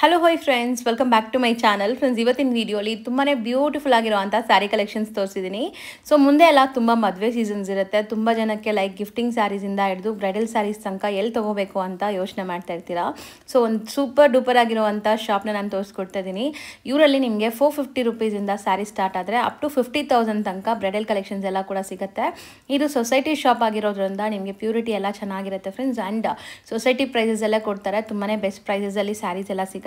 Hello hi friends, welcome back to my channel. Friends, ಇವತ್ತಿನ ವಿಡಿಯೋಲಿ ತುಂಬಾ ಬ್ಯೂಟಿಫುಲ್ ಆಗಿರುವಂಥ ಸ್ಯಾರಿ ಕಲೆಕ್ಷನ್ಸ್ ತೋರಿಸಿದ್ದೀನಿ. ಸೊ ಮುಂದೆ ಎಲ್ಲ ತುಂಬ ಮದುವೆ ಸೀಸನ್ಸ್ ಇರುತ್ತೆ. ತುಂಬ ಜನಕ್ಕೆ ಲೈಕ್ ಗಿಫ್ಟಿಂಗ್ ಸ್ಯಾರೀಸಿಂದ ಹಿಡಿದು ಬ್ರೈಡಲ್ ಸ್ಯಾರೀಸ್ ತನಕ ಎಲ್ಲಿ ತೊಗೋಬೇಕು ಅಂತ ಯೋಚನೆ ಮಾಡ್ತಾ ಇರ್ತೀರಾ. ಸೊ ಒಂದು ಸೂಪರ್ ಡೂಪರ್ ಆಗಿರುವಂಥ ಶಾಪ್ನ ನಾನು ತೋರಿಸ್ಕೊಡ್ತಾ ಇದ್ದೀನಿ. ಇವರಲ್ಲಿ ನಿಮಗೆ 450 ರುಪೀಸಿಂದ ಸ್ಯಾರಿ ಸ್ಟಾರ್ಟ್ ಆದರೆ ಅಪ್ ಟು 50,000 ತನಕ ಬ್ರೈಡಲ್ ಕಲೆಕ್ಷನ್ಸ್ ಎಲ್ಲ ಕೂಡ ಸಿಗುತ್ತೆ. ಇದು ಸೊಸೈಟಿ ಶಾಪ್ ಆಗಿರೋದ್ರಿಂದ ನಿಮಗೆ ಪ್ಯೂರಿಟಿ ಎಲ್ಲ ಚೆನ್ನಾಗಿರುತ್ತೆ ಫ್ರೆಂಡ್ಸ್. ಆ್ಯಂಡ್ ಸೊಸೈಟಿ ಪ್ರೈಸಸ್ ಎಲ್ಲ ಕೊಡ್ತಾರೆ. ತುಂಬಾ ಬೆಸ್ಟ್ ಪ್ರೈಸಸಲ್ಲಿ ಸ್ಯಾರೀಸ್ ಎಲ್ಲ ಸಿಗುತ್ತೆ.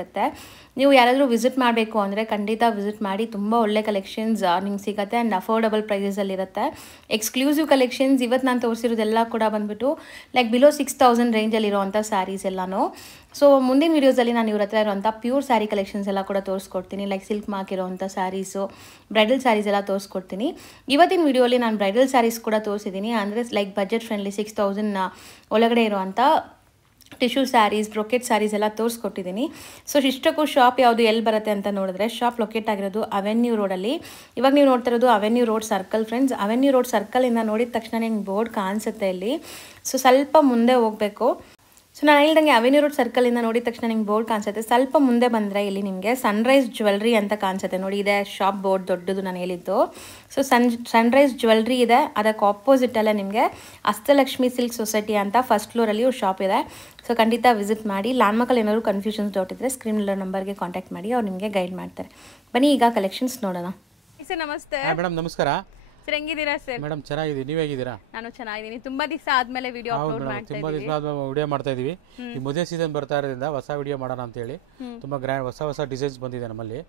ನೀವು ಯಾರಾದರೂ ವಿಸಿಟ್ ಮಾಡಬೇಕು ಅಂದರೆ ಖಂಡಿತ ವಿಸಿಟ್ ಮಾಡಿ. ತುಂಬ ಒಳ್ಳೆ ಕಲೆಕ್ಷನ್ಸ್ ನಿಮ್ಗೆ ಸಿಗುತ್ತೆ ಆ್ಯಂಡ್ ಅಫೋರ್ಡಬಲ್ ಪ್ರೈಸಸಲ್ಲಿರುತ್ತೆ. ಎಕ್ಸ್ಕ್ಲೂಸಿವ್ ಕಲೆಕ್ಷನ್ಸ್ ಇವತ್ತು ನಾನು ತೋರಿಸಿರೋದೆಲ್ಲ ಕೂಡ ಬಂದುಬಿಟ್ಟು ಲೈಕ್ ಬಿಲೋ 6,000 ರೇಂಜಲ್ಲಿರುವಂಥ ಸ್ಯಾರೀಸ್ ಎಲ್ಲನೂ. ಸೊ ಮುಂದಿನ ವೀಡಿಯೋಸಲ್ಲಿ ನಾನು ಇವ್ರ ಹತ್ರ ಇರುವಂಥ ಪ್ಯೂರ್ ಸ್ಯಾರಿ ಕಲೆಕ್ಷನ್ಸ್ ಎಲ್ಲ ಕೂಡ ತೋರಿಸ್ಕೊಡ್ತೀನಿ. ಲೈಕ್ ಸಿಲ್ಕ್ ಮಾರ್ಕ್ ಇರೋವಂಥ ಸ್ಯಾರೀಸು, ಬ್ರೈಡಲ್ ಸ್ಯಾರೀಸ್ ಎಲ್ಲ ತೋರಿಸ್ಕೊಡ್ತೀನಿ. ಇವತ್ತಿನ ವೀಡಿಯೋಲಿ ನಾನು ಬ್ರೈಡಲ್ ಸ್ಯಾರೀಸ್ ಕೂಡ ತೋರಿಸಿದ್ದೀನಿ. ಅಂದರೆ ಲೈಕ್ ಬಜೆಟ್ ಫ್ರೆಂಡ್ಲಿ 6,000 ಒಳಗಡೆ ಇರುವಂಥ ಟಿಶ್ಯೂ ಸ್ಯಾರೀಸ್, ಬ್ರೊಕೆಟ್ ಸ್ಯಾರೀಸ್ ಎಲ್ಲ ತೋರಿಸ್ಕೊಟ್ಟಿದ್ದೀನಿ. ಸೊ ಇಷ್ಟಕ್ಕೂ ಶಾಪ್ ಯಾವುದು ಎಲ್ಲಿ ಬರುತ್ತೆ ಅಂತ ನೋಡಿದ್ರೆ, ಶಾಪ್ ಲೊಕೇಟ್ ಆಗಿರೋದು ಅವೆನ್ಯೂ ರೋಡಲ್ಲಿ. ಇವಾಗ ನೀವು ನೋಡ್ತಾ ಇರೋದು Avenue Road Circle friends. Avenue Road ಸರ್ಕಲಿಂದ ನೋಡಿದ ತಕ್ಷಣ ನಿಮ್ಗೆ ಬೋರ್ಡ್ ಕಾಣಿಸುತ್ತೆ ಇಲ್ಲಿ. ಸೊ ಸ್ವಲ್ಪ ಮುಂದೆ ಹೋಗಬೇಕು. ಸೊ ನಾನು ಹೇಳ್ದಂಗೆ ಅವೆನ್ಯೂ ರೋಡ್ ಸರ್ಕಲಿಂದ ನೋಡಿದ ತಕ್ಷಣ ನಿಮ್ಗೆ ಬೋರ್ಡ್ ಕಾಣಿಸುತ್ತೆ. ಸ್ವಲ್ಪ ಮುಂದೆ ಬಂದರೆ ಇಲ್ಲಿ ನಿಮಗೆ ಸನ್ರೈಸ್ ಜ್ಯುವೆಲ್ರಿ ಅಂತ ಕಾಣಿಸುತ್ತೆ ನೋಡಿ. ಇದೆ ಶಾಪ್ ಬೋರ್ಡ್ ದೊಡ್ಡದು ನಾನು ಹೇಳಿದ್ದು. ಸೊ ಸನ್ರೈಸ್ ಜ್ಯುವೆಲ್ರಿ ಇದೆ. ಅದಕ್ಕೆ ಆಪೋಸಿಟಲ್ಲೇ ನಿಮಗೆ ಅಷ್ಟಲಕ್ಷ್ಮಿ ಸಿಲ್ಕ್ ಸೊಸೈಟಿ ಅಂತ ಫಸ್ಟ್ ಫ್ಲೋರಲ್ಲಿ ಶಾಪ್ ಇದೆ. ಸೊ ಖಂಡಿತ ವಿಸಿಟ್ ಮಾಡಿ. ಲ್ಯಾಂಡ್ಮಾರ್ಕಲ್ಲಿ ಏನಾದರೂ ಕನ್ಫ್ಯೂಷನ್ಸ್ ಡೌಟ್ ಇದ್ದರೆ ಸ್ಕ್ರೀನಲ್ಲಿರೋ ನಂಬರ್ಗೆ ಕಾಂಟ್ಯಾಕ್ಟ್ ಮಾಡಿ, ಅವ್ರು ನಿಮಗೆ ಗೈಡ್ ಮಾಡ್ತಾರೆ. ಬನ್ನಿ ಈಗ ಕಲೆಕ್ಷನ್ಸ್ ನೋಡೋಣ. ಸರ್ ನಮಸ್ತೆ. ಮೇಡಮ್ ನಮಸ್ಕಾರ. Sir ಹೆಂಗಿದ್ದೀರಾ sir? ಮೇಡಮ್ ಚೆನ್ನಾಗಿದ್ದೀನಿ, ನೀವು ಹೇಗಿದ್ದೀರಾ? ನಾನು ಚೆನ್ನಾಗಿದ್ದೀನಿ. ತುಂಬಾ ದಿವಸ ಆದ್ಮೇಲೆ ವಿಡಿಯೋ ಅಪ್ಲೋಡ್ ಮಾಡ್ತಾ ತುಂಬಾ ದಿವಸ ವಿಡಿಯೋ ಮಾಡ್ತಾ ಇದೀವಿ. ಈ ಮದುವೆ ಸೀಸನ್ ಬರ್ತಾ ಇರೋದ್ರಿಂದ ಹೊಸ ವಿಡಿಯೋ ಮಾಡೋಣ ಅಂತ ಹೇಳಿ ತುಂಬಾ ಗ್ರ್ಯಾಂಡ್ ಹೊಸ ಡಿಸೈನ್ಸ್ ಬಂದಿದೆ ನಮ್ಮಲ್ಲಿ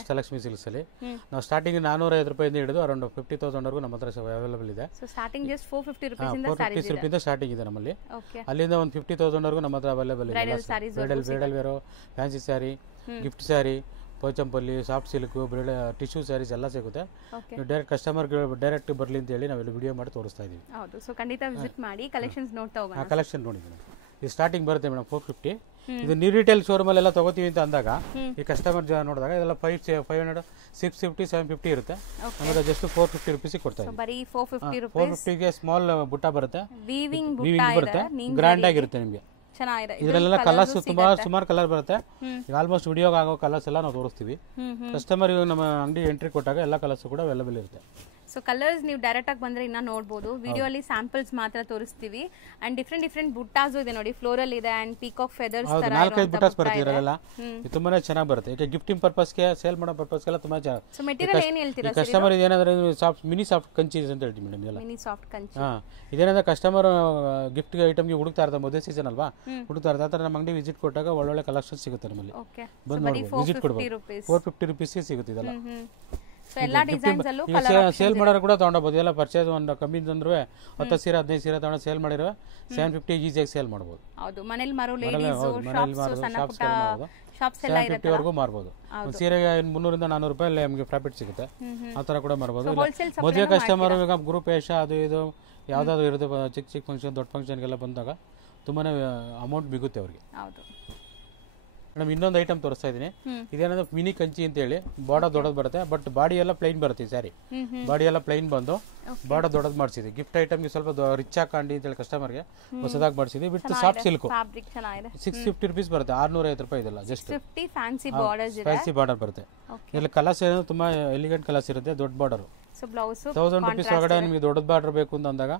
ಅಷ್ಟಲಕ್ಷ್ಮಿ ಸಿಲ್ಕ್ಸ್ ಅಲ್ಲಿ. ನಾವು ಸ್ಟಾರ್ಟಿಂಗ್ 450 ರೂಪಾಯಿಂದ ಹಿಡಿದು ಅರೌಂಡ್ 50,000 ವರೆಗೂ ನಮ್ಮ ಹತ್ರ ಅವೈಲೇಬಲ್ ಇದೆ. ಸೊ ಸ್ಟಾರ್ಟಿಂಗ್ ಜಸ್ಟ್ 450 ರೂಪಾಯಿಂದ ಸ್ಟಾರ್ಟಿಂಗ್ ಇದೆ ನಮ್ಮಲ್ಲಿ. ಅಲ್ಲಿಂದ ಒಂದು 50,000 ವರೆಗೂ ನಮ್ಮ ಹತ್ರ ಅವೈಲೇಬಲ್ ಇದೆ. Bridal wear, fancy sari, gift sari, Pochampalli, soft silk, tissue saris ಎಲ್ಲ ಸಿಗುತ್ತೆ. ಡೈರೆಕ್ಟ್ ಕಸ್ಟಮರ್ಗೆ ಡೈರೆಕ್ಟ್ ಬರಲಿ ಅಂತ ಹೇಳಿ ನಾವೆಲ್ಲ ವಿಡಿಯೋ ಮಾಡಿ ತೋರಿಸ್ತಾ ಇದೀವಿ. ಹೌದು. ಸೊ ಖಂಡಿತ ವಿಸಿಟ್ ಮಾಡಿ ಕಲೆಕ್ಷನ್ಸ್ ನೋಡ್ತಾ ಹೋಗೋಣ. ಕಲೆಕ್ಷನ್ ನೋಡಿ ಮೇಡಮ್, ಇದು ಸ್ಟಾರ್ಟಿಂಗ್ ಬರುತ್ತೆ ಮೇಡಮ್ 450. ಇದು ನ್ಯೂ ರಿಟೇಲ್ ಶೋರೂಮ್ ಅಲ್ಲೆಲ್ಲ ತಗೋತೀವಿ ಅಂತ ಅಂದಾಗ ಈ ಕಸ್ಟಮರ್ ನೋಡಿದಾಗ ಇದೆಲ್ಲ 500, 650, 750 ಇರುತ್ತೆ. ನಮಗೆ ಜಸ್ಟ್ 450 ರುಪೀಸ್ ಕೊಡ್ತಾ ಇದ್ದೀವಿ. ಬರೀ 450 450ಗೆ ಸ್ಮಾಲ್ ಬುಟ್ಟ ಬರುತ್ತೆ, ವೀವಿಂಗ್ ಬರುತ್ತೆ, ಗ್ರ್ಯಾಂಡ್ ಆಗಿರುತ್ತೆ ನಿಮಗೆ. ಚೆನ್ನಾಗಿದೆ. ಇದರಲ್ಲೆಲ್ಲ ಕಲರ್ಸ್ ಸುಮಾರು ಕಲರ್ ಬರುತ್ತೆ. ಈಗ ಆಲ್ಮೋಸ್ಟ್ ವಿಡಿಯೋಗೆ ಆಗೋ ಕಲರ್ಸ್ ಎಲ್ಲ ನಾವು ತೋರಿಸ್ತೀವಿ. ಕಸ್ಟಮರ್ ನಮ್ಮ ಅಂಗಡಿ ಎಂಟ್ರಿ ಕೊಟ್ಟಾಗ ಎಲ್ಲ ಕಲರ್ಸ್ ಕೂಡ ಅವೈಲೇಬಲ್ ಇರುತ್ತೆ. ಸೊ ಕಲರ್ಸ್ ನೀವು ಡೈರೆಕ್ಟ್ ಆಗಿ ಬಂದ್ರೆ ಇನ್ನ ನೋಡಬಹುದು. ವಿಡಿಯೋ ಅಲ್ಲಿ ಸ್ಯಾಂಪಲ್ಸ್ ಮಾತ್ರ ತೋರಿಸ್ತೀವಿ. ಅಂಡ್ ಡಿಫ್ರೆಂಟ್ ಬುಟ್ಟಾಸ್ ಇದೆ ನೋಡಿ. ಫ್ಲೋರಲ್ ಇದೆ ಅಂಡ್ ಪೀಕಾಕ್ ಫೆದರ್ಸ್ ತರ 4-5 ಬುಟ್ಟಾಸ್ ಬರುತ್ತೆ. ಇದರಲ್ಲ ತುಂಬಾನೇ ಚೆನ್ನಾಗಿ ಬರುತ್ತೆ. ಈಗ ಗಿಫ್ಟಿಂಗ್ ಪರ್ಪಸ್ಗೆ, ಸೇಲ್ ಮಾಡೋ ಪರ್ಪಸ್ಗೆಲ್ಲ ತುಂಬಾ ಚೆನ್ನಾಗಿ. ಸೊ ಮೆಟೀರಿಯಲ್ ಏನು ಹೇಳ್ತೀರಾ ಸರ್? ಕಸ್ಟಮರ್ ಇದೇನಾದ್ರೆ ಸಾಫ್ಟ್ ಮಿನಿ ಸಾಫ್ಟ್ ಕಂಚಿ ಅಂತ ಹೇಳ್ತೀವಿ ಮೇಡಮ್. ಇದೆಲ್ಲ ಮಿನಿ ಸಾಫ್ಟ್ ಕಂಚಿ. ಇದೇನಂದ್ರೆ ಕಸ್ಟಮರ್ ಗಿಫ್ಟ್ ಐಟಮ್ಗೆ ಹುಡುಕ್ತಾ ಇರ್ತಾರೆ, ಮದುವೆ ಸೀಸನ್ ಅಲ್ವಾ, ಹುಡುಕ್ತಾ ಇರ್ತಾರೆ. ಆ ಥರ ನಮ್ಮ ಅಂಗಡಿ ವಿಸಿಟ್ ಕೊಟ್ಟಾಗ ಒಳ್ಳೊಳ್ಳೆ ಕಲೆಕ್ಷನ್ ಸಿಗುತ್ತೆ ನಮ್ಮಲ್ಲಿ. ಬಂದು ನೋಡಿ, ವಿಸಿಟ್ ಕೊಡ್ಬೋದು. 450 ರುಪೀಸ್ಗೆ ಸಿಗುತ್ತೆ ಇದೆಲ್ಲ. ಸೊ ಎಲ್ಲಾ ಡಿಸೈನ್ಸ್ ಅಲ್ಲೂ ಸೇಲ್ ಮಾಡೋರು ಕೂಡ ತಗೊಂಡೋಗ್ಬೋದು. ಎಲ್ಲ ಪರ್ಚೇಸ್ ಒಂದು ಕಮ್ಮಿ ಅಂದ್ರೂ 10 ಸೀರೆ 15 ಸೀರೆ ತಗೊಂಡು ಸೇಲ್ ಮಾಡಿರೋ 750 ಈಸಿಯಾಗಿ ಸೇಲ್ ಮಾಡ್ಬೋದು. ಹೌದು. ಮನೇಲಿ ಮಾರೋ ಲೇಡೀಸ್ ಶಾಪ್ಸ್ ಎಲ್ಲ ಇರುತ್ತೆ, 750 ವರೆಗೂ ಮಾರ್ಬೋದು. ಒಂದು ಸೀರೆಗೆ 300 ರಿಂದ 400 ರೂಪಾಯಿ ನಮಗೆ ಪ್ರಾಫಿಟ್ ಸಿಗುತ್ತೆ. ಆ ಥರ ಕೂಡ ಮಾರ್ಬೋದು. ಮದುವೆ ಕಸ್ಟಮರ್ ಈಗ ಗ್ರೂಪ್ ವೇಷ ಅದು ಇದು ಯಾವ್ದಾದ್ರು ಇರುತ್ತೆ, ಚಿಕ್ಕ ಫಂಕ್ಷನ್, ದೊಡ್ಡ ಫಂಕ್ಷನ್ಗೆಲ್ಲ ಬಂದಾಗ ತುಂಬಾನೇ ಅಮೌಂಟ್ ಬಿಗುತ್ತೆ ಅವ್ರಿಗೆ. ಮೇಡಮ್ ಇನ್ನೊಂದು ಐಟಮ್ ತೋರಿಸ್ತಾ ಇದೀನಿ. ಇದೇನಂದ್ರೆ ಮಿನಿ ಕಂಚಿ ಅಂತ ಹೇಳಿ. ಬಾರ್ಡರ್ ದೊಡ್ಡದು ಬರುತ್ತೆ, ಬಟ್ ಬಾಡಿ ಎಲ್ಲ ಪ್ಲೈನ್ ಬರುತ್ತೆ. ಸ್ಯಾರಿ ಬಾಡಿ ಎಲ್ಲ ಪ್ಲೈನ್ ಬಂದು ಬಾರ್ಡರ್ ದೊಡ್ಡದು ಮಾಡಿಸಿದ್ವಿ. ಗಿಫ್ಟ್ ಐಟಮ್ಗೆ ಸ್ವಲ್ಪ ರಿಚ್ ಆಗಿ ಕಾಣಿ ಅಂತ ಹೇಳಿ ಕಸ್ಟಮರ್ಗೆ ಹೊಸದಾಗಿ ಮಾಡಿಸಿದ್ವಿ. ವಿತ್ ಸಾಫ್ಟ್ ಸಿಲ್ಕ್ 650 ರುಪೀಸ್ ಬರುತ್ತೆ. 650 ರೂಪಾಯಿ ಇದೆಲ್ಲ. ಜಸ್ಟ್ ಫ್ಯಾನ್ಸಿ ಬಾರ್ಡರ್ ಬರುತ್ತೆ. ಇಲ್ಲಿ ಕಲರ್ಸ್ ಏನೋ ತುಂಬಾ ಎಲಿಗೆಂಟ್ ಕಲರ್ಸ್ ಇರುತ್ತೆ. ದೊಡ್ಡ ಬಾರ್ಡರ್ 1000 ರುಪೀಸ್ ಒಳಗಡೆ ನಿಮಗೆ ದೊಡ್ಡ ಬಾರ್ಡರ್ ಬೇಕು ಅಂತ ಅಂದಾಗ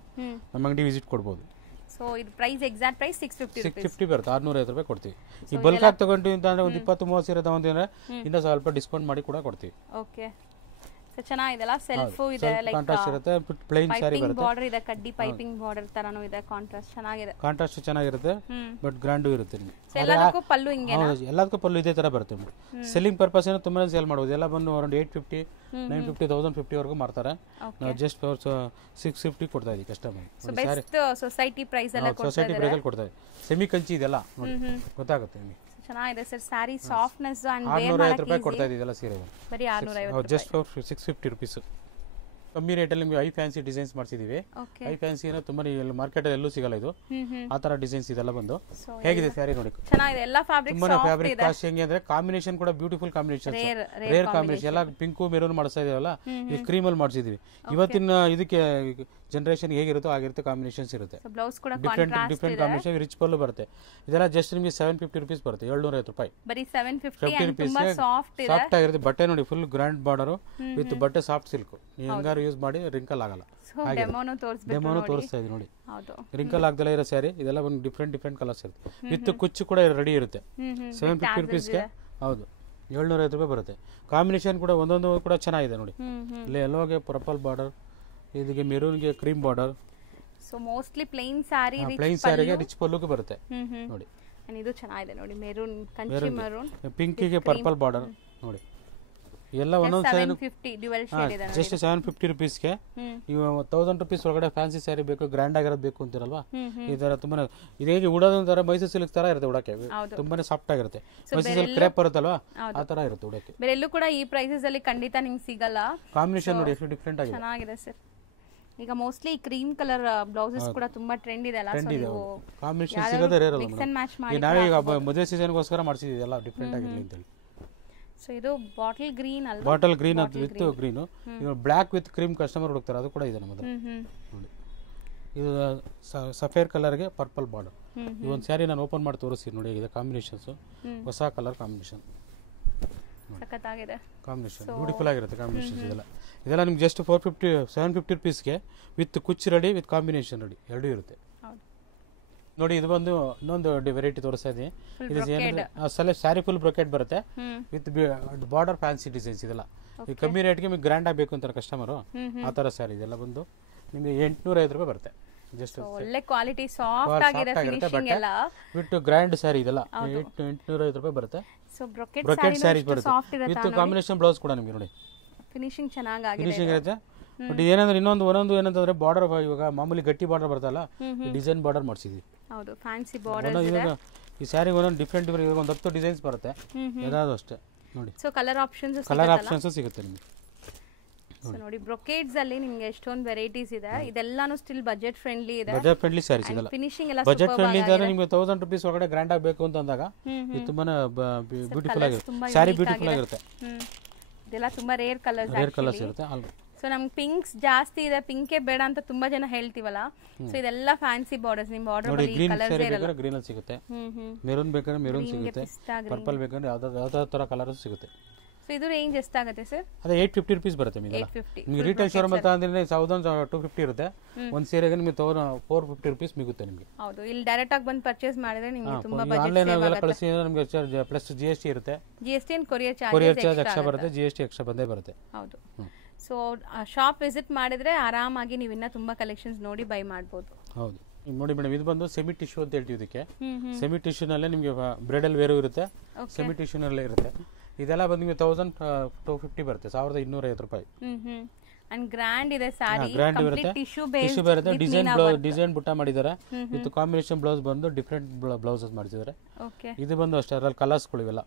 ನಮ್ಮ ಅಂಗಡಿ ವಿಸಿಟ್ ಕೊಡ್ಬೋದು. ಸೊ ಇದು ಪ್ರೈಸ್ ಎಕ್ಸಾಕ್ಟ್ ಪ್ರೈಸ್ 650 ಬರುತ್ತೆ. 650 ರೂಪಾಯಿ ಕೊಡ್ತೀವಿ. ಈ ಬಲ್ಕ್ ಆಗಿ ತಗೊಂಡು ಅಂತಂದ್ರೆ ಒಂದು 20-30 ಸೀರೆ ತಗೊಂತೀವಿ ಇನ್ನ ಸ್ವಲ್ಪ ಡಿಸ್ಕೌಂಟ್ ಮಾಡಿ ಕೂಡ ಕೊಡ್ತೀವಿ. ಓಕೆ. ಸೊ ಚೆನ್ನಾಗಿದೆಲ್ಲ. ಸೆಲ್ಫ್ ಇದೆ, ಲೈಕ್ ಕಾಂಟ್ರಾಸ್ಟ್ ಇರುತ್ತೆ. ಪ್ಲೇನ್ ಸಾರಿ ಬರುತ್ತೆ. ಬಾರ್ಡರ್ ಇದೆ, ಕಡ್ಡಿ ಪೈಪಿಂಗ್ ಬಾರ್ಡರ್ ತರನೂ ಇದೆ. ಕಾಂಟ್ರಾಸ್ಟ್ ಚೆನ್ನಾಗಿದೆ. ಕಾಂಟ್ರಾಸ್ಟ್ ಚೆನ್ನಾಗಿರುತ್ತೆ, ಬಟ್ ಗ್ರ್ಯಾಂಡು ಇರುತ್ತೆ ನಿಮಗೆ. ಎಲ್ಲದಕ್ಕೂ ಪಲ್ಲು ಹಿಂಗೆ ಎಲ್ಲದಕ್ಕೂ ಪಲ್ಲು ಇದೇ ತರ ಬರುತ್ತೆ. ಸೆಲ್ಲಿಂಗ್ ಪರ್ಪಸ್ ಏನೋ ತುಂಬಾ ಸೇಲ್ ಮಾಡಬಹುದು. ಎಲ್ಲ ಬಂದು ಅರೌಂಡ್ 850, 950, 1050 ವರೆಗೂ ಮಾರ್ತಾರೆ. ನಾವು ಜಸ್ಟ್ 650 ಕೊಡ್ತಾ ಇದೀವಿ ಕಸ್ಟಮರ್. ಸೊಸೈಟಿ ಪ್ರೈಸ್ ಎಲ್ಲ ಸೊಸೈಟಿ ಪ್ರೈಸ್ ಅಲ್ಲಿ ಕೊಡ್ತಾ ಇದೀವಿ. ಸೆಮಿ ಕಂಚಿ ಇದೆಲ್ಲ ಗೊತ್ತಾಗುತ್ತೆ ನಿಮಗೆ. ಚೆನ್ನಾಗಿದೆ ಸರ್. ಸ್ಯಾರಿ ಸಾಫ್ಟ್ನೆಸ್ ಅಂಡ್ 650 ರೂಪಾಯಿ ಕೊಡ್ತಾ ಇದೀವಲ್ಲ ಸೀರೆ. ಬರೀ 650 ಜಸ್ಟ್ 650 ರುಪೀಸ್. ಕಮ್ಮಿ ರೇಟಲ್ಲಿ ನಿಮಗೆ ಐ ಫ್ಯಾನ್ಸಿ ಡಿಸೈನ್ಸ್ ಮಾಡಿಸಿದೀವಿ. ಐ ಫ್ಯಾನ್ಸಿ ಏನೋ ತುಂಬಾ ಮಾರ್ಕೆಟ್ ಎಲ್ಲೂ ಸಿಗಲ್ಲ ಇದು. ಆ ತರ ಡಿಸೈನ್ಸ್ ಇದೆಲ್ಲ ಬಂದು ಹೇಗಿದೆ ಸ್ಯಾರಿ ನೋಡಿ. ಚೆನ್ನಾಗಿದೆ. ಎಲ್ಲ ಫ್ಯಾಬ್ರಿಕ್ ತುಂಬಾ ಫ್ಯಾಬ್ರಿಕ್ ಕಾಸ್ಟ್ ಹೆಂಗೆ ಅಂದ್ರೆ ಕಾಂಬಿನೇಷನ್ ಕೂಡ ಬ್ಯೂಟಿಫುಲ್ ಕಾಂಬಿನೇಷನ್, ರೇರ್ ಕಾಂಬಿನೇಷನ್. ಎಲ್ಲ ಪಿಂಕು ಮೆರೂನ್ ಮಾಡಿಸ್ತಾ ಇದೀವಲ್ಲ, ಇದು ಕ್ರೀಮ್ ಅಲ್ಲಿ ಮಾಡಿಸಿದೀವಿ. ಇವತ್ತಿನ ಇದಕ್ಕೆ ಜನರೇಷನ್ ಹೇಗಿರುತ್ತೋ ಆಗಿರುತ್ತೆ, ಕಾಂಬಿನೇಷನ್ಸ್ ಇರುತ್ತೆ. ಬ್ಲೌಸ್ ಕೂಡ ಡಿಫ್ರೆಂಟ್ ಕಾಂಬಿನೇಷನ್, ರಿಚ್ ಪಲ್ಲು ಬರುತ್ತೆ. ಇದೆಲ್ಲ ಜಸ್ಟ್ ನಿಮಗೆ 750 rupees ಬರುತ್ತೆ, 750 ರೂಪಾಯಿ. ಬರೀ 750 rupees ಸಾಫ್ಟ್ ಆಗಿರುತ್ತೆ. ಬಟ್ಟೆ ನೋಡಿ ಫುಲ್ ಗ್ರ್ಯಾಂಡ್ ಬಾರ್ಡರ್ ವಿತ್ ಬಟ್ಟೆ ಸಾಫ್ಟ್ ಸಿಲ್ಕ್. ನೀವು ಹೆಂಗಾರು ಯೂಸ್ ಮಾಡಿ ರಿಂಕಲ್ ಆಗಲ್ಲ. ಡೆಮೋನು ತೋರಿಸ್ತಾ ಇದೆ ನೋಡಿ, ರಿಂಕಲ್ ಆಗದಲ್ಲ ಇರೋ ಸ್ಯಾರಿ. ಇದೆಲ್ಲ ಒಂದು ಡಿಫ್ರೆಂಟ್ ಕಲರ್ಸ್ ಇರುತ್ತೆ. ವಿತ್ ಕುಚ್ಚು ಕೂಡ ರೆಡಿ ಇರುತ್ತೆ. 750 rupeesಗೆ ಹೌದು 750 ರೂಪಾಯಿ ಬರುತ್ತೆ. ಕಾಂಬಿನೇಷನ್ ಕೂಡ ಒಂದೊಂದು ಕೂಡ ಚೆನ್ನಾಗಿದೆ ನೋಡಿ. ಇಲ್ಲಿ ಎಲ್ಲೋಗೆ ಪರ್ಪಲ್ ಬಾರ್ಡರ್, ಇದಕ್ಕೆ ಮೆರೂನ್ಗೆ cream border. So mostly plain sari, plain ಸ್ಯಾರಿಗೆ ರಿಚ್ ಪಲ್ಲುಗೆ ಬರುತ್ತೆ ನೋಡಿ. ಇದು ಚೆನ್ನಾಗಿದೆ ನೋಡಿ, ಮೆರೂನ್, ಕಂಚಿ ಮೆರೂನ್, ಪಿಂಕಿಗೆ ಪರ್ಪಲ್ ಬಾರ್ಡರ್ ನೋಡಿ. ಎಲ್ಲ ಒಂದೊಂದು ಸ್ಯಾರಿ ಜಸ್ಟ್ 750 rupeesಗೆ. ನೀವು 1000 rupees ಒಳಗಡೆ ಫ್ಯಾನ್ಸಿ ಸ್ಯಾರಿ ಬೇಕು, ಗ್ರ್ಯಾಂಡ್ ಆಗಿರೋದು ಬೇಕು ಅಂತಿರಲ್ವಾ, ಈ ತರ ತುಂಬಾ ಇದೇಗೆ ಉಡೋದೊಂಥರ ಮೈಸೂರು ಸಿಲ್ಕ್ ತರ ಇರುತ್ತೆ ಉಡಕ್ಕೆ. ತುಂಬಾನೇ ಸಾಫ್ಟ್ ಆಗಿರುತ್ತೆ. ಮೈಸೂರು ಸಿಲ್ಕ್ ಕ್ರೇಪ್ ಬರುತ್ತಲ್ವಾ ಆ ತರ ಇರುತ್ತೆ ಉಡಕ್ಕೆ. ಬೇರೆ ಎಲ್ಲೂ ಕೂಡ ಈ ಪ್ರೈಸಸ್ ಅಲ್ಲಿ ಖಂಡಿತ ನಿಮ್ಗೆ ಸಿಗಲ್ಲ. ಕಾಂಬಿನೇಷನ್ ನೋಡಿ ಎಷ್ಟು ಡಿಫ್ರೆಂಟ್ ಆಗಿದೆ, ಚೆನ್ನಾಗಿದೆ ಸರ್. ಈಗ ಮೋಸ್ಟ್ಲಿ ಕ್ರೀಮ್ ಕಲರ್ ಬ್ಲೌಸಸ್ ಕೂಡ ತುಂಬಾ ಟ್ರೆಂಡ್ ಇದೆ ಅಲ್ಲ, ಸೊ ನೀವು ಕಾಂಬಿನೇಷನ್ ಸಿಗೋದೇ ರೇರ್ ಅಲ್ಲ. ಮಿಕ್ಸ್ ಅಂಡ್ ಮ್ಯಾಚ್ ಮಾಡಿ ನಾವೇ ಈಗ ಮದುವೆ ಸೀಸನ್ಗೋಸ್ಕರ ಮಾಡಿಸಿದ್ದೀವಿ, ಎಲ್ಲ ಡಿಫ್ರೆಂಟ್ ಆಗಿರಲಿ ಅಂತ ಹೇಳಿ. ಸೊ ಇದು ಬಾಟಲ್ ಗ್ರೀನ್ ಅಲ್ವಾ, ಬಾಟಲ್ ಗ್ರೀನ್ ವಿತ್ ಗ್ರೀನ್. ಈಗ ಬ್ಲಾಕ್ ವಿತ್ ಕ್ರೀಮ್ ಕಸ್ಟಮರ್ ಹುಡುಕ್ತಾರೆ, ಅದು ಕೂಡ ಇದೆ ನಮ್ಮದು ನೋಡಿ. ಇದು ಸಫೇರ್ ಕಲರ್ಗೆ ಪರ್ಪಲ್ ಬಾರ್ಡರ್. ಈ ಒಂದು ಸ್ಯಾರಿ ನಾನು ಓಪನ್ ಮಾಡಿ ತೋರಿಸ್ತೀನಿ ನೋಡಿ, ಇದೆ ಕಾಂಬಿನೇಷನ್ಸ್, ಹೊಸ ಕಲರ್ ಕಾಂಬಿನೇಷನ್. ಸಖತ್ತಾಗಿದೆ ಕಾಂಬಿನೇಷನ್, ಬ್ಯೂಟಿಫುಲ್ ಆಗಿರುತ್ತೆ ಕಾಂಬಿನೇಷನ್ಸ್. ಇದೆಲ್ಲ ನಿಮ್ಗೆ ಜಸ್ಟ್ 750 rupeesಗೆ ವಿತ್ ಕುಚ್ಚು ರೆಡಿ ವಿತ್ ಕಾಂಬಿನೇಷನ್ ರೆಡಿ ಎರಡೂ ಇರುತ್ತೆ ನೋಡಿ. ಇದು ಬಂದು ಇನ್ನೊಂದು ವೆರೈಟಿ ತೋರಿಸ್ತಾ ಇದ್ದೀನಿ. ಇದು ಸ್ಯಾರಿ ಫುಲ್ ಬ್ರೊಕೆಟ್ ಬರುತ್ತೆ ವಿತ್ ಬಾರ್ಡರ್ ಫ್ಯಾನ್ಸಿ ಡಿಸೈನ್ಸ್. ಇದೆಲ್ಲ ಈ ಕಮ್ಮಿ ರೇಟ್ಗೆ ನಿಮಗೆ ಗ್ರ್ಯಾಂಡ್ ಆಗಬೇಕು ಅಂತಾರೆ ಕಸ್ಟಮರು, ಆ ಥರ ಸ್ಯಾರಿ. ಇದೆಲ್ಲ ಬಂದು ನಿಮಗೆ 850 ರೂಪಾಯಿ ಬರುತ್ತೆ. ಜಸ್ಟ್ ಒಳ್ಳೆ ಕ್ವಾಲಿಟಿ ಸಾಫ್ಟ್ ಆಗಿದೆ ಫಿನಿಶಿಂಗ್ ಎಲ್ಲ ವಿತ್ ಗ್ರ್ಯಾಂಡ್ ಸ್ಯಾರಿ. ಇದೆಲ್ಲ 850 ರೂಪಾಯಿ ಬರುತ್ತೆ. ಸೊ ಬ್ರೊಕೆಟ್ ಸ್ಯಾರಿ ಬರುತ್ತೆ ವಿತ್ ಕಾಂಬಿನೇಷನ್ ಬ್ಲೌಸ್ ಕೂಡ ನಿಮಗೆ ನೋಡಿ. ಫಿನಿಶಿಂಗ್ ಚೆನ್ನಾಗಿದೆ, ಫಿನಿಶಿಂಗ್ ಇರುತ್ತೆ. ಬಟ್ ಏನಂದ್ರೆ ಒಂದೊಂದು ಏನಂತಂದ್ರೆ ಬಾರ್ಡರ್ ಇವಾಗ ಮಾಮೂಲಿ ಗಟ್ಟಿ ಬಾರ್ಡರ್ ಬರ್ತಲ್ಲ, ಡಿಸೈನ್ ಬಾರ್ಡರ್ ಮಾಡಿಸಿದ್ವಿ. ಹೌದು, ಫ್ಯಾನ್ಸಿ ಬಾರ್ಡರ್ ಇದೆ. ಈ ಸ್ಯಾರಿ ಒಂದೊಂದು ಡಿಫ್ರೆಂಟ್ ಒಂದು 10 ಡಿಸೈನ್ಸ್ ಬರುತ್ತೆ, ಯಾವ್ದು ಅಷ್ಟೇ ನೋಡಿ. ಸೊ ಕಲರ್ ಆಪ್ಷನ್ಸ್ ಸಿಗುತ್ತೆ ನಿಮಗೆ. ಸೊ ನೋಡಿ, ಬ್ರೊಕೇಡ್ಸ್ ಅಲ್ಲಿ ನಿಮಗೆ ಎಷ್ಟೊಂದು ವೆರೈಟೀಸ್ ಇದೆ. ಇದೆಲ್ಲಾನು ಸ್ಟಿಲ್ ಬಜೆಟ್ ಫ್ರೆಂಡ್ಲಿ ಇದೆ. ಬಜೆಟ್ ಫ್ರೆಂಡ್ಲಿ ಸ್ಯಾರೀಸ್ ಇದೆಲ್ಲ. ಫಿನಿಶಿಂಗ್ ಎಲ್ಲ ಬಜೆಟ್ ಫ್ರೆಂಡ್ಲಿ ಇದ್ದಾರೆ. ನಿಮಗೆ 1000 rupees ಒಳಗಡೆ ಗ್ರ್ಯಾಂಡ್ ಆಗಬೇಕು ಅಂತ ಅಂದಾಗ ಇದು ತುಂಬಾನೇ ಬ್ಯೂಟಿಫುಲ್ ಆಗಿರುತ್ತೆ. ಸ್ಯಾರಿ ಬ್ಯೂಟಿಫುಲ್ ಆಗಿರುತ್ತೆ. ಇದೆಲ್ಲ ತುಂಬಾ ರೇರ್ ಕಲರ್ಸ್ ಇರುತ್ತೆ. ಸೊ ನಮ್ಗೆ ಪಿಂಕ್ಸ್ ಜಾಸ್ತಿ ಇದೆ, ಪಿಂಕೇ ಬೇಡ ಅಂತ ತುಂಬಾ ಜನ ಹೇಳ್ತೀವಲ್ಲ. ಸೊ ಇದೆಲ್ಲ ಫ್ಯಾನ್ಸಿ ಬಾರ್ಡರ್ಸ್. ನಿಮ್ಮ ಬಾರ್ಡರ್ ನೋಡಿ, ಗ್ರೀನ್ ಸ್ಯಾರಿ ಬೇಕಾದ್ರೆ ಗ್ರೀನ್ ಅಲ್ಲಿ ಸಿಗುತ್ತೆ, ಮೆರೂನ್ ಬೇಕಾದ್ರೆ ಮೆರೂನ್ ಸಿಗುತ್ತೆ, ಪರ್ಪಲ್ ಬೇಕಾದ್ರೆ ಯಾವ್ದಾದ್ರು ತರ ಕಲರ್ಸ್ ಸಿಗುತ್ತೆ. ಸೊ ಇದು ರೇಂಜ್ ಎಷ್ಟಾಗುತ್ತೆ ಸರ್? ಅದೇ 850 rupees ಬರುತ್ತೆ ನಿಮಗೆ. ರಿಟೇಲ್ ಶೋರೂಮ್ ಅಂತ ಅಂದ್ರೆ 1250 ಇರುತ್ತೆ. ಒಂದು ಸೀರೆಗೆ ನಿಮಗೆ 450 rupees ಮಿಗುತ್ತೆ ನಿಮಗೆ. ಹೌದು, ಇಲ್ಲಿ ಡೈರೆಕ್ಟ್ ಆಗಿ ಬಂದು ಪರ್ಚೇಸ್ ಮಾಡಿದ್ರೆ ನಿಮಗೆ ತುಂಬಾ ಬಜೆಟ್ ಆನ್ಲೈನ್ ಅಲ್ಲಿ ಕಳಿಸಿದ್ರೆ ನಮಗೆ ಪ್ಲಸ್ GST ಇರುತ್ತೆ. GST and courier charge extra ಬರುತ್ತೆ. GST ಎಕ್ಸ್ಟ್ರಾ ಬಂದೇ ಬರುತ್ತೆ. ಹೌದು. ಸೊ ಶಾಪ್ ವಿಸಿಟ್ ಮಾಡಿದ್ರೆ ಆರಾಮಾಗಿ ನೀವು ಇನ್ನ ತುಂಬಾ ಕಲೆಕ್ಷನ್ಸ್ ನೋಡಿ ಬೈ ಮಾಡಬಹುದು. ಹೌದು ನೋಡಿ ಮೇಡಮ್, ಇದು ಬಂದು ಸೆಮಿ ಟಿಶ್ಯೂ ಅಂತ ಹೇಳ್ತೀವಿ ಇದಕ್ಕೆ. ಸೆಮಿ ಟಿಶ್ಯೂ ನಲ್ಲೇ ನಿಮಗೆ ಬ್ರೈಡಲ್ ವೇರು ಇರುತ್ತೆ, ಸೆಮಿ ಟಿಶ್ಯೂ ನಲ್ಲೇ ಇರುತ್ತೆ. ಇದೆಲ್ಲ ಬಂದು ನಿಮಗೆ 1250 ಬರುತ್ತೆ, 1250 ರೂಪಾಯಿ. ಅಂಡ್ ಗ್ರ್ಯಾಂಡ್ ಇದೆ ಸಾರಿ, ಕಂಪ್ಲೀಟ್ ಟಿಶ್ಯೂ ಬರುತ್ತೆ. ಡಿಸೈನ್ ಬುಟ್ಟ ಮಾಡಿದ್ದಾರೆ ವಿತ್ ಕಾಂಬಿನೇಷನ್ ಬ್ಲೌಸ್ ಬಂದು ಡಿಫ್ರೆಂಟ್ ಬ್ಲೌಸಸ್ ಮಾಡಿದ್ದಾರೆ. ಇದು ಬಂದು ಅಷ್ಟೇ, ಅದ್ರಲ್ಲಿ ಕಲರ್ಸ್ ಇವೆಲ್ಲ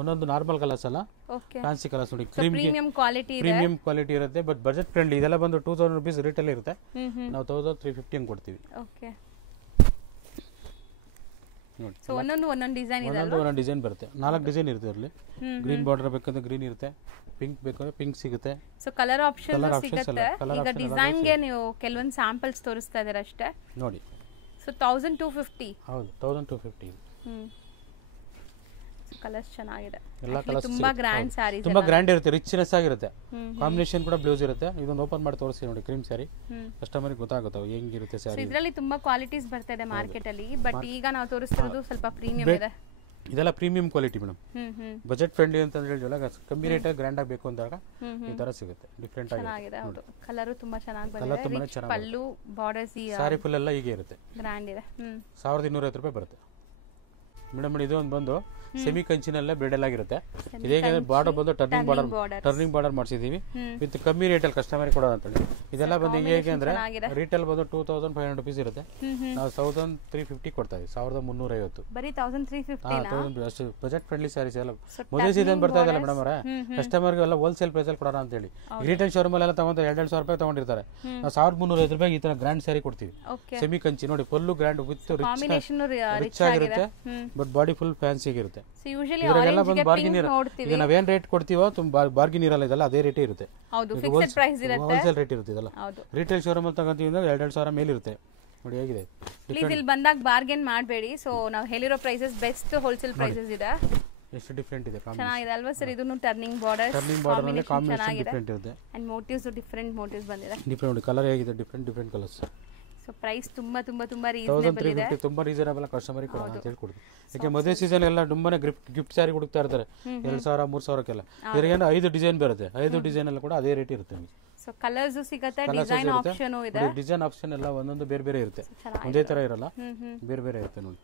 ಒಂದೊಂದು ನಾರ್ಮಲ್ ಕಲರ್ಸ್ ಅಲ್ಲ, ಫ್ಯಾನ್ಸಿ ಕಲರ್ಸ್ ನೋಡಿ. ಪ್ರೀಮಿಯಂ ಕ್ವಾಲಿಟಿ ಇರುತ್ತೆ, ಬಟ್ ಬಜೆಟ್ ಫ್ರೆಂಡ್ಲಿ. ಇದೆಲ್ಲ ಬಂದು 2000 rupees ರೇಟಲ್ಲಿ ಇರುತ್ತೆ. ನಾವು 1350 ಹಂಗೆ ಕೊಡ್ತೀವಿ. ಸೊ ಒಂದೊಂದು ಡಿಸೈನ್ ಬರುತ್ತೆ. 4 ಡಿಸೈನ್ ಇರುತ್ತೆ ಅದರಲ್ಲಿ. ಗ್ರೀನ್ ಬಾರ್ಡರ್ ಬೇಕಂದ್ರೆ ಗ್ರೀನ್ ಇರುತ್ತೆ, ಪಿಂಕ್ ಬೇಕಂದ್ರೆ ಪಿಂಕ್ ಸಿಗುತ್ತೆ. ಸೊ ಕಲರ್ ಆಪ್ಷನ್ ಸಿಗುತ್ತೆ. ಈಗ ಡಿಸೈನ್ ಗೆ ನೀವು ಕೆಲವೊಂದು ಸ್ಯಾಂಪಲ್ಸ್ ತೋರಿಸ್ತಾ ಇದ್ದಾರೆ ಅಷ್ಟೇ ನೋಡಿ. ಸೊ 1250. ಹೌದು, 1250. ಕಲರ್ಸ್ ಚೆನ್ನಾಗಿದೆ, ಎಲ್ಲ ಕಲರ್ಸ್ ತುಂಬಾ ಗ್ರ್ಯಾಂಡ್ ಸ್ಯಾರೀಸ್, ತುಂಬಾ ಗ್ರ್ಯಾಂಡ್ ಇರುತ್ತೆ, ರಿಚ್ನೆಸ್ ಆಗಿರುತ್ತೆ. ಕಾಂಬಿನೇಷನ್ ಕೂಡ ಬ್ಲೌಸ್ ಇರುತ್ತೆ. ಇದೊಂದು ಓಪನ್ ಮಾಡಿ ತೋರಿಸಿ ನೋಡಿ, ಕ್ರೀಮ್ ಸ್ಯಾರಿ. ಕಸ್ಟಮರ್ ಗೆ ಗೊತ್ತಾಗುತ್ತೆ ಹೆಂಗಿರುತ್ತೆ ಸ್ಯಾರಿ. ಇದರಲ್ಲಿ ತುಂಬಾ ಕ್ವಾಲಿಟೀಸ್ ಬರ್ತಾ ಇದೆ ಮಾರ್ಕೆಟ್ ಅಲ್ಲಿ, ಬಟ್ ಈಗ ನಾವು ತೋರಿಸ್ತಿರೋದು ಸ್ವಲ್ಪ ಪ್ರೀಮಿಯಂ ಇದೆ. ಇದೆಲ್ಲ premium quality madam. Budget friendly ಅಂತ ಹೇಳಿದ್ವಲ್ಲ, ಕಮ್ಮಿ ರೇಟ್ ಗ್ರ್ಯಾಂಡ್ ಆಗಬೇಕು ಅಂದಾಗ ಈ ತರ ಸಿಗುತ್ತೆ. ಡಿಫ್ರೆಂಟ್ ಆಗಿದೆ. ಹೌದು, ಕಲರ್ ತುಂಬಾ ಚೆನ್ನಾಗಿ ಬಂದಿದೆ. ಪಲ್ಲು ಬಾರ್ಡರ್ಸ್ ಸ್ಯಾರಿ ಫುಲ್ ಎಲ್ಲ ಹೀಗೆ ಇರುತ್ತೆ. ಗ್ರ್ಯಾಂಡ್ ಇದೆ. 1250 ರೂಪಾಯಿ ಬರುತ್ತೆ ಮೇಡಮ್. ಇದು ಒಂದು ಬಂದು ಸೆಮಿ ಕಂಚಿನಲ್ಲೇ ಬ್ರೈಡಲ್ ಆಗಿರುತ್ತೆ. ಇದೇಗೆ ಬಾರ್ಡರ್ ಬಂದು ಟರ್ನಿಂಗ್ ಬಾರ್ಡರ್ ಮಾಡಿಸಿದೀವಿ ವಿತ್ ಕಮ್ಮಿ ರೇಟಲ್ಲಿ ಕಸ್ಟಮರ್ ಕೊಡೋದು ಅಂತೇಳಿ. ಇದೆಲ್ಲ ಬಂದು ಹೇಗೆ ಅಂದ್ರೆ ರೀಟೇಲ್ ಬಂದು 2500 rupees ಇರುತ್ತೆ, ನಾವು 1350 ಕೊಡ್ತಾ ಇದೀವಿ. 1350 ಬರೀ 1350 ಅಷ್ಟು ಬಜೆಟ್ ಫ್ರೆಂಡ್ಲಿ ಸ್ಯಾರೀಸ್ ಎಲ್ಲ. ಮದುವೆ ಸೀಸನ್ ಬರ್ತಾ ಇದಲ್ಲ ಮೇಡಮ್ ಅವರೇ, ಕಸ್ಟಮರ್ಗೆ ಎಲ್ಲ ಹೋಲ್ಸೇಲ್ ಪ್ರೈಸ್ ಅಲ್ಲಿ ಕೊಡೋಣ ಅಂತ ಹೇಳಿ. ರಿಟೇಲ್ ಶೋರೂಮ್ ಎಲ್ಲ ತಗೊಂಡು 2,500 ರೂಪಾಯಿ ತಗೊಂಡಿರ್ತಾರೆ. ನಾವು 1350 ರೂಪಾಯಿ ಈ ತರ ಗ್ರ್ಯಾಂಡ್ ಸ್ಯಾರಿ ಕೊಡ್ತೀವಿ. ಸೆಮಿ ಕಂಚಿ ನೋಡಿ, ಫುಲ್ಲು ಗ್ರ್ಯಾಂಡ್ ವಿತ್ ರಿಚ್ ಆಗಿರುತ್ತೆ. ಬಟ್ ಬಾಡಿ ಫುಲ್ ಫ್ಯಾನ್ಸಿಗೆ ಇರುತ್ತೆ. ಸೊ ಯೂಶುವಲಿ ಇದೆಲ್ಲ ಆರೆಂಜ್ ಬಂದು ಗೆ ಬಾರ್ಗಿನ್ ಪಿಂಕ್ ನೋಡ್ತೀವಿ. ಈಗ ನಾವೇನ್ ರೇಟ್ ಕೊಡ್ತೀವೋ ತುಂಬ ಬಾರ್ಗಿನ್ ಇರಲ್ಲ, ಇದೆಲ್ಲ ಅದೇ ರೇಟೇ ಇರುತ್ತೆ. ಹೌದು, ಫಿಕ್ಸ್ಡ್ ಪ್ರೈಸ್ ಇರುತ್ತೆ. ಹೋಲ್ಸೇಲ್ ರೇಟ್ ಇರುತ್ತೆ ಇದೆಲ್ಲ. ಹೌದು, ರಿಟೇಲ್ ಶೋರೂಮ್ ಅಲ್ಲಿ ತಗೊಂತೀವಿ ಅಂದ್ರೆ 2,000 ಮೇಲೆ ಇರುತ್ತೆ. ನೋಡಿ ಹೇಗಿದೆ. ಪ್ಲೀಸ್ ಇಲ್ಲಿ ಬಂದಾಗ ಬಾರ್ಗೇನ್ ಮಾಡಬೇಡಿ. ಸೊ ನಾವು ಹೇಳಿರೋ ಪ್ರೈಸಸ್ ಬೆಸ್ಟ್ ಹೋಲ್ಸೇಲ್ ಪ್ರೈಸಸ್ ಇದೆ. ಎಷ್ಟು ಡಿಫ್ರೆಂಟ್ ಇದೆ, ಚೆನ್ನಾಗಿದೆ ಅಲ್ವಾ ಸರ್? ಇದನ್ನು ಟರ್ನಿಂಗ್ ಬಾರ್ಡರ್ಸ್ ಕಾಂಬಿನೇಷನ್ ಡಿಫ್ರೆಂಟ್ ಇರುತ್ತೆ. ಅಂಡ್ ಮೋಟಿವ್ಸ್ ಡಿಫರೆಂಟ್ ಮೋಟಿವ್ಸ್ ಬಂದಿದೆ. ಡಿಫ್ರೆಂಟ್ ನೋಡಿ, ಕಲರ್ ಹೇಗಿದೆ, ಡಿಫ್ರೆಂಟ್ ಕಲರ್ಸ್. ಸೊ ಪ್ರೈಸ್ ತುಂಬಾ ರೀಸನೇಬಲ್ ಇದೆ. ತುಂಬಾ ರೀಸನಬಲ್ ಕಸ್ಟಮರಿಗೆ ಕೊಡೋಣ ಅಂತ ಹೇಳ್ಕೊಡ್ತೀವಿ. ಯಾಕೆ ಮದುವೆ ಸೀಸನ್ ಎಲ್ಲ ತುಂಬಾನೇ ಗಿಫ್ಟ್ ಸ್ಯಾರಿ ಹುಡುಕ್ತಾ ಇರ್ತಾರೆ 2,000 3,000ಕ್ಕೆಲ್ಲ. ಇದ್ರಿಗೆ 5 ಡಿಸೈನ್ ಬರುತ್ತೆ, 5 ಡಿಸೈನ್ ಎಲ್ಲ ಕೂಡ ಅದೇ ರೇಟ್ ಇರುತ್ತೆ ನಿಮಗೆ. ಸೊ ಕಲರ್ಸ್ ಸಿಗುತ್ತೆ, ಡಿಸೈನ್ ಆಪ್ಷನ್ ಇದೆ. ಡಿಸೈನ್ ಆಪ್ಷನ್ ಎಲ್ಲ ಒಂದೊಂದು ಬೇರೆ ಬೇರೆ ಇರುತ್ತೆ, ಒಂದೇ ತರ ಇರಲ್ಲ, ಬೇರೆ ಬೇರೆ ಇರುತ್ತೆ ನೋಡಿ.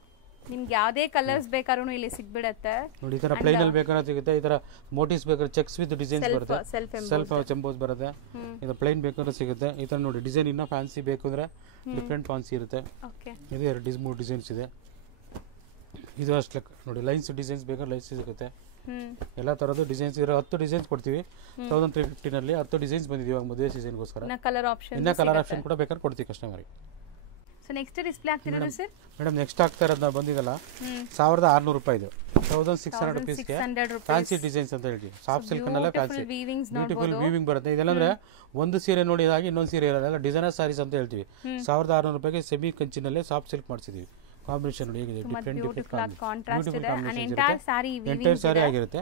ನಿಮ್ಗೆ ಯಾವ್ದೇ ಕಲರ್ಸ್ ಬೇಕಾದ್ರೂ ಇಲ್ಲಿ ಸಿಗ್ಬಿಡತ್ತೆ ನೋಡಿ. ಈ ತರ ಪ್ಲೈನ್ ಅಲ್ಲಿ ಬೇಕಾದ್ರೆ ಸಿಗುತ್ತೆ, ಈ ತರ ಮೋಟಿವ್ಸ್ ಬೇಕಾದ್ರೆ ಚೆಕ್ಸ್ ವಿತ್ ಡಿಸೈನ್ಸ್ ಬರುತ್ತೆ, ಸೆಲ್ಫ್ ಚೆಂಬೋಸ್ ಬರುತ್ತೆ. ಇದು ಪ್ಲೈನ್ ಬೇಕಾದ್ರೆ ಸಿಗುತ್ತೆ. ಈ ತರ ನೋಡಿ ಡಿಸೈನ್ ಇನ್ನ ಫ್ಯಾನ್ಸಿ ಬೇಕು ಅಂದ್ರೆ ಡಿಫ್ರೆಂಟ್ ಫ್ಯಾನ್ಸಿ ಇರುತ್ತೆ. ಇದು 2-3 ಡಿಸೈನ್ಸ್ ಇದೆ. ಇದು ಅಷ್ಟೇ ನೋಡಿ, ಲೈನ್ಸ್ ಡಿಸೈನ್ಸ್ ಬೇಕಾದ್ರೆ ಲೈನ್ಸ್ ಸಿಗುತ್ತೆ. ಎಲ್ಲ ತರದ್ದು ಡಿಸೈನ್ಸ್ ಇರೋ 10 ಡಿಸೈನ್ಸ್ ಕೊಡ್ತೀವಿ. 1350 ನಲ್ಲಿ 10 ಡಿಸೈನ್ಸ್ ಬಂದಿದೆ ಇವಾಗ ಮದುವೆ ಸೀಸನ್ಗೋಸ್ಕರ. ಇನ್ನ ಕಲರ್ ಆಪ್ಷನ್ ಕೂಡ ಬೇಕಾದ್ರೆ ಕೊಡ್ತೀವಿ ಕಸ್ಟಮರ್ಗೆ. ಸೊ ನೆಕ್ಸ್ಟ್ ಡಿಸ್ಪ್ಲೇ ಆಗ್ತಿರೋದು ಸರ್ ಮೇಡಮ್, ನೆಕ್ಸ್ಟ್ ಆಗ್ತಾ ಇರೋದು ಬಂದಿದಲ್ಲ 1,600 ರೂಪಾಯಿ. ಇದು 1,600 ರುಪೀಸ್ಗೆ ಫ್ಯಾನ್ಸಿ ಡಿಸೈನ್ಸ್ ಅಂತ ಹೇಳ್ತೀವಿ. ಸಾಫ್ಟ್ ಸಿಲ್ಕ್ ನಲ್ಲೇ ಫ್ಯಾನ್ಸಿ ಬ್ಯೂಟಿಫುಲ್ ವೀವಿಂಗ್ ಬರುತ್ತೆ. ಇದೆಲ್ಲಂದ್ರೆ ಒಂದು ಸೀರೆ ನೋಡಿ ಇದಾಗಿ ಇನ್ನೊಂದು ಸೀರೆ ಇರೋಲ್ಲ, ಡಿಸೈನರ್ ಸಾರೀಸ್ ಅಂತ ಹೇಳ್ತೀವಿ. 1,600 ರೂಪಾಯಿಗೆ ಸೆಮಿ ಕಂಚಿನಲ್ಲೇ ಸಾಫ್ಟ್ ಸಿಲ್ಕ್ ಮಾಡಿಸಿದೀವಿ. ಕಾಂಬಿನೇಷನ್ ನೋಡಿ ಹೇಗಿದೆ, ಡಿಫ್ರೆಂಟ್ ಎಂಟೈರ್ ಸಾರಿ ಆಗಿರುತ್ತೆ.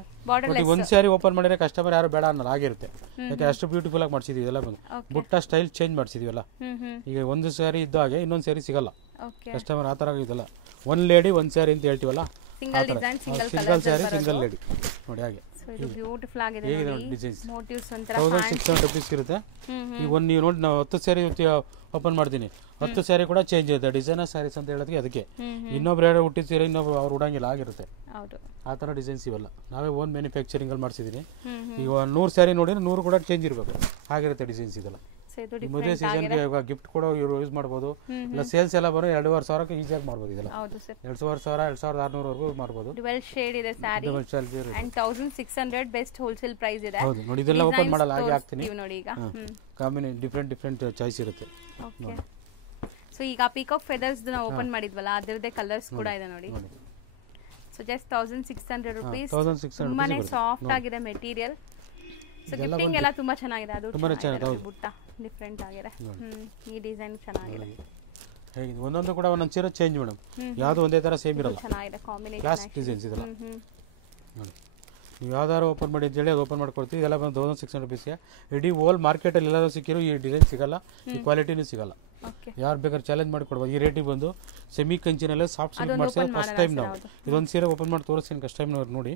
ಒಂದು ಸ್ಯಾರಿ ಓಪನ್ ಮಾಡಿದ್ರೆ ಕಸ್ಟಮರ್ ಯಾರು ಬೇಡ ಅನ್ನಲ್ಲ, ಆಗಿರುತ್ತೆ. ಯಾಕೆ ಅಷ್ಟು ಬ್ಯೂಟಿಫುಲ್ ಆಗಿ ಮಾಡಿಸಿದೀವಿ. ಇದೆಲ್ಲ ಬಂದು ಬುಟ್ಟ ಸ್ಟೈಲ್ ಚೇಂಜ್ ಮಾಡಿಸಿದೀವಲ್ಲ. ಈಗ ಒಂದು ಸ್ಯಾರಿ ಇದ್ದಾಗೆ ಇನ್ನೊಂದು ಸ್ಯಾರಿ ಸಿಗಲ್ಲ ಕಸ್ಟಮರ್, ಆ ತರ ಇದೆಲ್ಲ. ಒನ್ ಲೇಡಿ ಒಂದ್ ಸ್ಯಾರಿ ಅಂತ ಹೇಳ್ತೀವಲ್ಲ, ಸಿಂಗಲ್ ಸ್ಯಾರಿ ಸಿಂಗಲ್ ಲೇಡಿ ನೋಡಿ ಹಾಗೆ. ಬ್ಯೂಟಿಫುಲ್ ಆಗಿದೆ ಡಿಸೈನ್ಸ್. ಮೋಟಿವ್ಸ್ ಒಂತರ 1,600 ರುಪೀಸ್ ಇರುತ್ತೆ. ಈಗ ಒಂದು ನೀವು ನೋಡಿ, ನಾವು 10 ಸ್ಯಾರಿ ಓಪನ್ ಮಾಡ್ತೀನಿ, 10 ಸ್ಯಾರಿ ಕೂಡ ಚೇಂಜ್ ಇರುತ್ತೆ. ಡಿಸೈನರ್ ಸ್ಯಾರೀಸ್ ಅಂತ ಹೇಳೋದಕ್ಕೆ ಅದಕ್ಕೆ ಇನ್ನೊಬ್ರು ಯಾರು ಹುಟ್ಟಿಸ್ತೀರ, ಇನ್ನೊಬ್ರು ಅವ್ರು ಉಡಂಗಿಲ್ಲ, ಆಗಿರುತ್ತೆ. ಆ ತರ ಡಿಸೈನ್ಸ್ ಇವೆಲ್ಲ ನಾವೇ ಓನ್ ಮ್ಯಾನುಫ್ಯಾಕ್ಚರಿಂಗ್ ಅಲ್ಲಿ ಮಾಡಿಸಿದೀನಿ. ಈಗ 100 ಸ್ಯಾರಿ ನೋಡಿದ್ರೆ 100 ಕೂಡ ಚೇಂಜ್ ಇರಬೇಕು, ಹಾಗಿರುತ್ತೆ ಡಿಸೈನ್ಸ್ ಇದೆಲ್ಲ. ಮದುವೆ ಸೀಸನ್ಗೆ ಇವಾಗ ಗಿಫ್ಟ್ ಕೂಡ ಇವರು ಯೂಸ್ ಮಾಡ್ಬೋದು. ಇಲ್ಲ ಸೇಲ್ಸ್ ಎಲ್ಲ ಬರೋ 2,500 ಈಸಿಯಾಗಿ ಮಾಡ್ಬೋದು. ಇದೆಲ್ಲ 2,500 2,600 ವರೆಗೂ ಮಾಡ್ಬೋದು. ಡುವೆಲ್ ಶೇಡ್ ಇದೆ sari and 1,600 best wholesale price ಇದೆ. ಹೌದು ನೋಡಿ, ಇದೆಲ್ಲ ಓಪನ್ ಮಾಡಲ್ಲ, ಹಾಗೆ ಹಾಕ್ತೀನಿ ನೋಡಿ. ಈಗ ಕಾಂಬಿನೇಷನ್ ಡಿಫ್ರೆಂಟ್ ಚಾಯ್ಸ್ ಇರುತ್ತೆ. ಓಕೆ, ಸೊ ಈಗ ಪೀಕಾಕ್ ಫೆದರ್ಸ್ ನಾವು ಓಪನ್ ಮಾಡಿದ್ವಲ್ಲ, ಅದರದೇ ಕಲರ್ಸ್ ಕೂಡ ಇದೆ ನೋಡಿ. So just 1,600 rupees. ತುಂಬಾನೇ ಸಾಫ್ಟ್ ಆಗಿದೆ ಮೆಟೀರಿಯಲ್. ಸೊ ಗಿಫ್ಟಿಂಗ್ ಎಲ್ಲ ತುಂಬಾ ಚೆನ್ನಾಗಿದೆ. ಅದು ಬುಟ್ಟ ಡಿಫರೆಂಟ್ ಆಗಿದೆ. ಈ ಡಿಸೈನ್ ಚೆನ್ನಾಗಿದೆ. ಹೇಗಿದೆ, ಒಂದೊಂದು ಕೂಡ ಒಂದೊಂದು ಚೀರ ಚೇಂಜ್ ಮೇಡಮ್, ಯಾವುದು ಒಂದೇ ತರ ಸೇಮ್ ಇರಲ್ಲ. ಚೆನ್ನಾಗಿದೆ ಕಾಂಬಿನೇಷನ್, ಕ್ಲಾಸ್ ಡಿಸೈನ್ಸ್ ಇದೆಲ್ಲ ನೋಡಿ. ನೀವು ಯಾವ್ದಾರು ಓಪನ್ ಮಾಡಿ ಅಂತ ಹೇಳಿ ಅದು ಓಪನ್ ಮಾಡ್ಕೊಡ್ತೀವಿ. ಇದೆಲ್ಲ ಬಂದು 1,600 ರುಪೀಸ್ಗೆ. ಇಡೀ ಹೋಲ್ ಮಾರ್ಕೆಟಲ್ಲಿ ಎಲ್ಲರೂ ಸಿಕ್ಕಿರೋ ಈ ಡಿಸೈನ್ ಸಿಗಲ್ಲ, ಈ ಕ್ವಾಲಿಟಿನೂ ಸಿಗಲ್ಲ. ಯಾರು ಬೇಕಾದ್ರೆ ಚಾಲೆಂಜ್ ಮಾಡಿ ಕೊಡ್ಬೋದು. ಈ ರೇಟಿಗೆ ಬಂದು ಸೆಮಿ ಕಂಚಿನಲ್ಲೇ ಸಾಫ್ಟ್ ಸಿಲ್ಕ್ ಮಾಡಿಸಿದ್ರೆ ಫಸ್ಟ್ ಟೈಮ್ ನಾವು ಇದೊಂದು ಸೀರೆ ಓಪನ್ ಮಾಡಿ ತೋರಿಸ್ತೀನಿ ಫಸ್ಟ್ ಟೈಮ್ ನೋಡಿ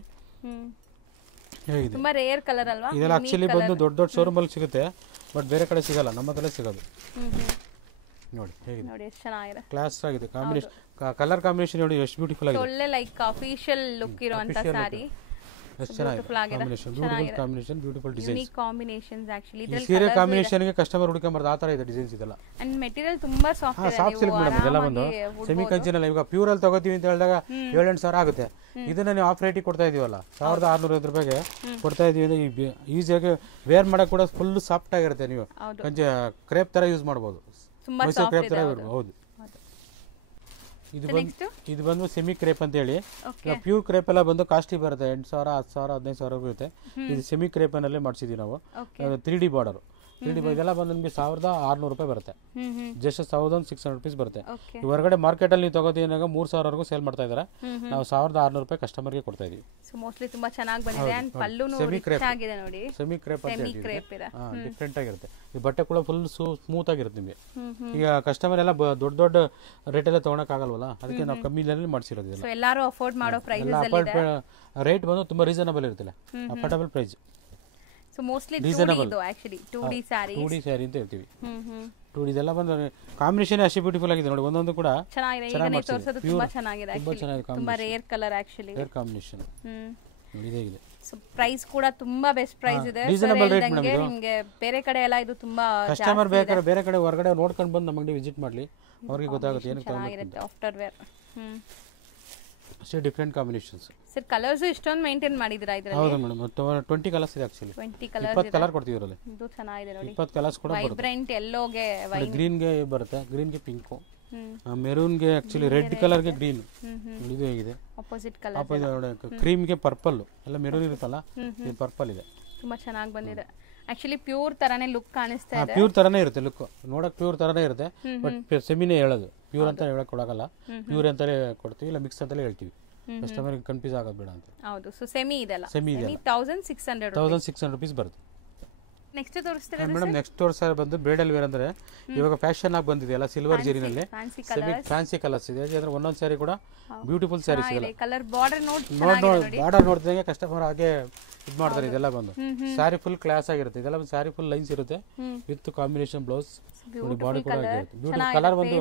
ಹೇಗಿದೆ. ತುಂಬಾ ರೇರ್ ಕಲರ್ ಅಲ್ವಾ? ಇದೆಲ್ಲ ಆಕ್ಚುಲಿ ಬಂದು ದೊಡ್ಡ ಶೋರೂಮ್ ಅಲ್ಲಿ ಸಿಗುತ್ತೆ, ಬಟ್ ಬೇರೆ ಕಡೆ ಸಿಗಲ್ಲ, ನಮ್ಮ ಹತ್ರ ಸಿಗೋದು. ನೋಡಿ ಹೇಗಿದೆ, ನೋಡಿ ಎಷ್ಟು ಚೆನ್ನಾಗಿದೆ, ಕ್ಲಾಸ್ ಆಗಿದೆ. ಕಾಂಬಿನೇಷನ್ ಕಲರ್ ಕಾಂಬಿನೇಷನ್ ನೋಡಿ ಎಷ್ಟು ಬ್ಯೂಟಿಫುಲ್ ಆಗಿದೆ. ಒಳ್ಳೆ ಲೈಕ್ ಅಫಿಷಿಯಲ್ ಲುಕ್ ಇರುವಂತ ಸಾರಿ. ಸೀರೆ ಕಾಂಬಿನೇಷನ್ ಗೆ ಕಸ್ಟಮರ್ ಹುಡುಕೊಂಬಾರ್ದು, ಆ ತರ ಇದೆ ಡಿಸೈನ್ಸ್ ಇದೆಲ್ಲ. ಅಂಡ್ ಮೆಟೀರಿಯಲ್ ತುಂಬಾ ಸಾಫ್ಟ್ ಇದೆ. ಸಾಫ್ಟ್ ಸಿಲ್ಕ್ ಮೇಡಮ್ ಇದೆಲ್ಲ ಬಂದು ಸೆಮಿ ಕಂಚಿನಲ್ಲ. ಈಗ ಪ್ಯೂರ್ ಅಲ್ಲಿ ತಗೋತೀವಿ ಅಂತ ಹೇಳಿದಾಗ 7-8 ಸಾವಿರ ಆಗುತ್ತೆ. ಇದನ್ನ ನೀವು ಆಫ್ ರೇಟಿಗೆ ಕೊಡ್ತಾ ಇದೀವಲ್ಲ, 1,650 ರೂಪಾಯಿಗೆ ಕೊಡ್ತಾ ಇದೀವಿ ಅಂದ್ರೆ ಈಸಿಯಾಗಿ ವೇರ್ ಮಾಡಕ್ ಕೂಡ ಫುಲ್ ಸಾಫ್ಟ್ ಆಗಿರುತ್ತೆ. ನೀವು ಕ್ರೇಪ್ ತರ ಯೂಸ್ ಮಾಡಬಹುದು, ಮೈಸೂರು ಕ್ರೇಪ್ ತರ ಇರ್ಬೋದು. ಹೌದು, ಇದು ಬಂದು ಸೆಮಿ ಕ್ರೇಪ್ ಅಂತ ಹೇಳಿ. ಪ್ಯೂರ್ ಕ್ರೇಪ್ ಎಲ್ಲ ಬಂದು ಕಾಸ್ಟ್ಲಿ ಬರುತ್ತೆ, 8,000 10,000 15,000 ಇರುತ್ತೆ. ಇದು ಸೆಮಿ ಕ್ರೇಪ್ ನಲ್ಲೇ ಮಾಡಿಸಿದೀವಿ ನಾವು. 3D ಬಾರ್ಡರ್ ಇದೆಲ್ಲ ಬಂದು ನಿಮಗೆ 1,600 ರೂಪಾಯಿ ಬರುತ್ತೆ. ಜಸ್ಟ್ 1,600 ರುಪೀಸ್ ಬರುತ್ತೆ. ಹೊರಗಡೆ ಮಾರ್ಕೆಟ್ ಅಲ್ಲಿ ನೀವು ತಗೋತೀನಾಗ 3,000 ವರೆಗೂ ಸೇಲ್ ಮಾಡ್ತಾ ಇದಾರೆ. ನಾವು 1,600 ರೂಪಾಯಿ ಕಸ್ಟಮರ್ಗೆ ಕೊಡ್ತಾ ಇದೀವಿ. ಮೋಸ್ಟ್ಲಿ ತುಂಬಾ ಚೆನ್ನಾಗಿ ಬಂದಿದೆ. ಅಂಡ್ ಪಲ್ಲುನು ರಿಚ್ ಆಗಿದೆ ನೋಡಿ. ಸೆಮಿ ಕ್ರೇಪ್ ಅಂತ ಹೇಳ್ತೀವಿ, ಡಿಫರೆಂಟ್ ಆಗಿರುತ್ತೆ. ಈ ಬಟ್ಟೆ ಕೂಡ ಫುಲ್ ಸ್ಮೂತ್ ಆಗಿರುತ್ತೆ ನಿಮಗೆ. ಈಗ ಕಸ್ಟಮರ್ ಎಲ್ಲ ದೊಡ್ಡ ರೇಟ್ ಎಲ್ಲ ತಗೊಳಕ್ ಆಗಲ್ವಲ್ಲ, ಅದಕ್ಕೆ ನಾವು ಕಮ್ಮಿನಲ್ಲಿ ಮಾಡಿಸಿರೋದು. ಎಲ್ಲರೂ ಅಫೋರ್ಡ್ ಮಾಡೋ ಪ್ರೈಸ್ ರೇಟ್ ಬಂದು ತುಂಬಾ ರೀಸನಬಲ್ ಇರುತ್ತಲ್ಲ, affordable price. So mostly 2D ಇದು ಆಕ್ಚುಲಿ 2D ಸ್ಯಾರಿ ಅಂತ ಹೇಳ್ತೀವಿ. 2D ಇದೆಲ್ಲ ಬಂದು ಕಾಂಬಿನೇಷನ್ ಅಷ್ಟೇ ಬ್ಯೂಟಿಫುಲ್ ಆಗಿದೆ ನೋಡಿ. ಒಂದೊಂದು ಕೂಡ ಚೆನ್ನಾಗಿದೆ. ಈಗ ನೀವು ತೋರಿಸೋದು ತುಂಬಾ ಚೆನ್ನಾಗಿದೆ ಆಕ್ಚುಲಿ, ತುಂಬಾ rare colour actually, rare combination ಇದೆ. ಸೊ ಪ್ರೈಸ್ ಕೂಡ ತುಂಬಾ ಬೆಸ್ಟ್ ಪ್ರೈಸ್ ಇದೆ. ರೀಸನಬಲ್ ರೇಟ್ ನಿಮಗೆ ಬೇರೆ ಕಡೆ ಎಲ್ಲ ಇದು ತುಂಬಾ ಕಸ್ಟಮರ್ ಬೇಕಾದ್ರೆ ಬೇರೆ ಕಡೆ ಹೊರಗಡೆ ನೋಡ್ಕೊಂಡು ಬಂದು ನಮ್ಮ ಅಂಗಡಿ ವಿಸಿಟ್ ಮಾಡ್ಲಿ, ಅವ್ರಿಗೆ ಗೊತ್ತಾಗುತ್ತೆ ಏನಕ್ಕೆ ಚೆನ್ನಾಗಿರುತ್ತೆ. ಆಫ್ಟರ್ ವೇರ್ ಅಷ್ಟೇ ಡಿಫರೆಂಟ್ ಕಾಂಬಿನೇಷನ್ಸ್. ಸರ್ ಕಲರ್ಸ್ ಇಷ್ಟೊಂದು ಮೇಂಟೈನ್ ಮಾಡಿದಿರಾ ಇದರಲ್ಲಿ? ಹೌದು ಮೇಡಮ್, 20 ಕಲರ್ಸ್ ಇದೆ ಆಕ್ಚುಲಿ. 20 ಕಲರ್ ಕೊಡ್ತೀವಿ ಇದರಲ್ಲಿ. ಇದು ಚೆನ್ನಾಗಿದೆ ನೋಡಿ. 20 ಕಲರ್ಸ್ ಕೂಡ ಬರುತ್ತೆ. ವೈಬ್ರೆಂಟ್ ಯೆಲ್ಲೋಗೆ, ಗ್ರೀನ್ ಗೆ ಬರುತ್ತೆ, ಗ್ರೀನ್ ಗೆ ಪಿಂಕ್, ಮೆರೂನ್ಗೆ ಆಕ್ಚುಲಿ ರೆಡ್ ಕಲರ್ಗೆ ಗ್ರೀನ್ ಇದು ಹೇಗಿದೆ ಅಪೋಸಿಟ್ ಕಲರ್ ಕ್ರೀಮ್ಗೆ ಪರ್ಪಲ್ ಎಲ್ಲ ಮೆರೂನ್ ಇರುತ್ತಲ್ಲ ಇದು ಪರ್ಪಲ್ ಇದೆ ತುಂಬಾ ಚೆನ್ನಾಗಿ ಬಂದಿದೆ ಆಕ್ಚುಲಿ ಪ್ಯೂರ್ ತರಾನೇ ಲುಕ್ ಕಾಣಿಸ್ತಾ ಇದೆ ಪ್ಯೂರ್ ತರಾನೇ ಇರುತ್ತೆ ಲುಕ್ ನೋಡಕ್ ಪ್ಯೂರ್ ತರಾನೇ ಇರುತ್ತೆ ಬಟ್ ಸೆಮಿನೇ ಹೇಳೋದು ಪ್ಯೂರ್ ಅಂತ ಹೇಳಕ್ ಕೊಡೋಲ್ಲ ಪ್ಯೂರ್ ಅಂತಾನೆ ಕೊಡ್ತೀವಿ ಇಲ್ಲ ಮಿಕ್ಸ್ ಅಂತಾನೆ ಹೇಳ್ತೀವಿ ಕಸ್ಟಮರ್ ಕನ್ಫ್ಯೂಸ್ ಆಗೋದು ಬೇಡ ಅಂತ ಹೌದು ಸೊ ಸೆಮಿ ಇದೆಲ್ಲ ಸೆಮಿ ಇದೆ 1600 rupees ಬರುತ್ತೆ ನೆಕ್ಸ್ಟ್ ತೋರಿಸ್ತೀರಾ ಮೇಡಮ್ ನೆಕ್ಸ್ಟ್ ತೋರಿಸ್ತಾ ಬಂದು ಬ್ರೈಡಲ್ ವೇರ್ ಅಂದ್ರೆ ಇವಾಗ ಫ್ಯಾಷನ್ ಆಗಿ ಬಂದಿದೆ ಎಲ್ಲ ಸಿಲ್ವರ್ ಜೆರಿನಲ್ಲಿ ಫ್ಯಾನ್ಸಿ ಕಲರ್ಸ್ ಇದೆ ಅಂದ್ರೆ ಒಂದೊಂದು ಸ್ಯಾರಿ ಕೂಡ ಬ್ಯೂಟಿಫುಲ್ ಸ್ಯಾರೀಸ್ ಇದೆ ಕಲರ್ ಬಾರ್ಡರ್ ಬಾರ್ಡರ್ ನೋಡ್ತಿದಂಗೆ ಕಸ್ಟಮರ್ ಹಾಗೆ ಇದು ಮಾಡ್ತಾರೆ ಇದೆಲ್ಲ ಬಂದು ಸ್ಯಾರಿ ಫುಲ್ ಕ್ಲಾಸ್ ಆಗಿರುತ್ತೆ ಇದೆಲ್ಲ ಸ್ಯಾರಿ ಫುಲ್ ಲೈನ್ಸ್ ಇರುತ್ತೆ ವಿತ್ ಕಾಂಬಿನೇಷನ್ ಬ್ಲೌಸ್ ನೋಡಿ ಬಾಡಿ ಕೂಡ ಬ್ಯೂಟಿಫುಲ್ ಕಲರ್ ಬಂದು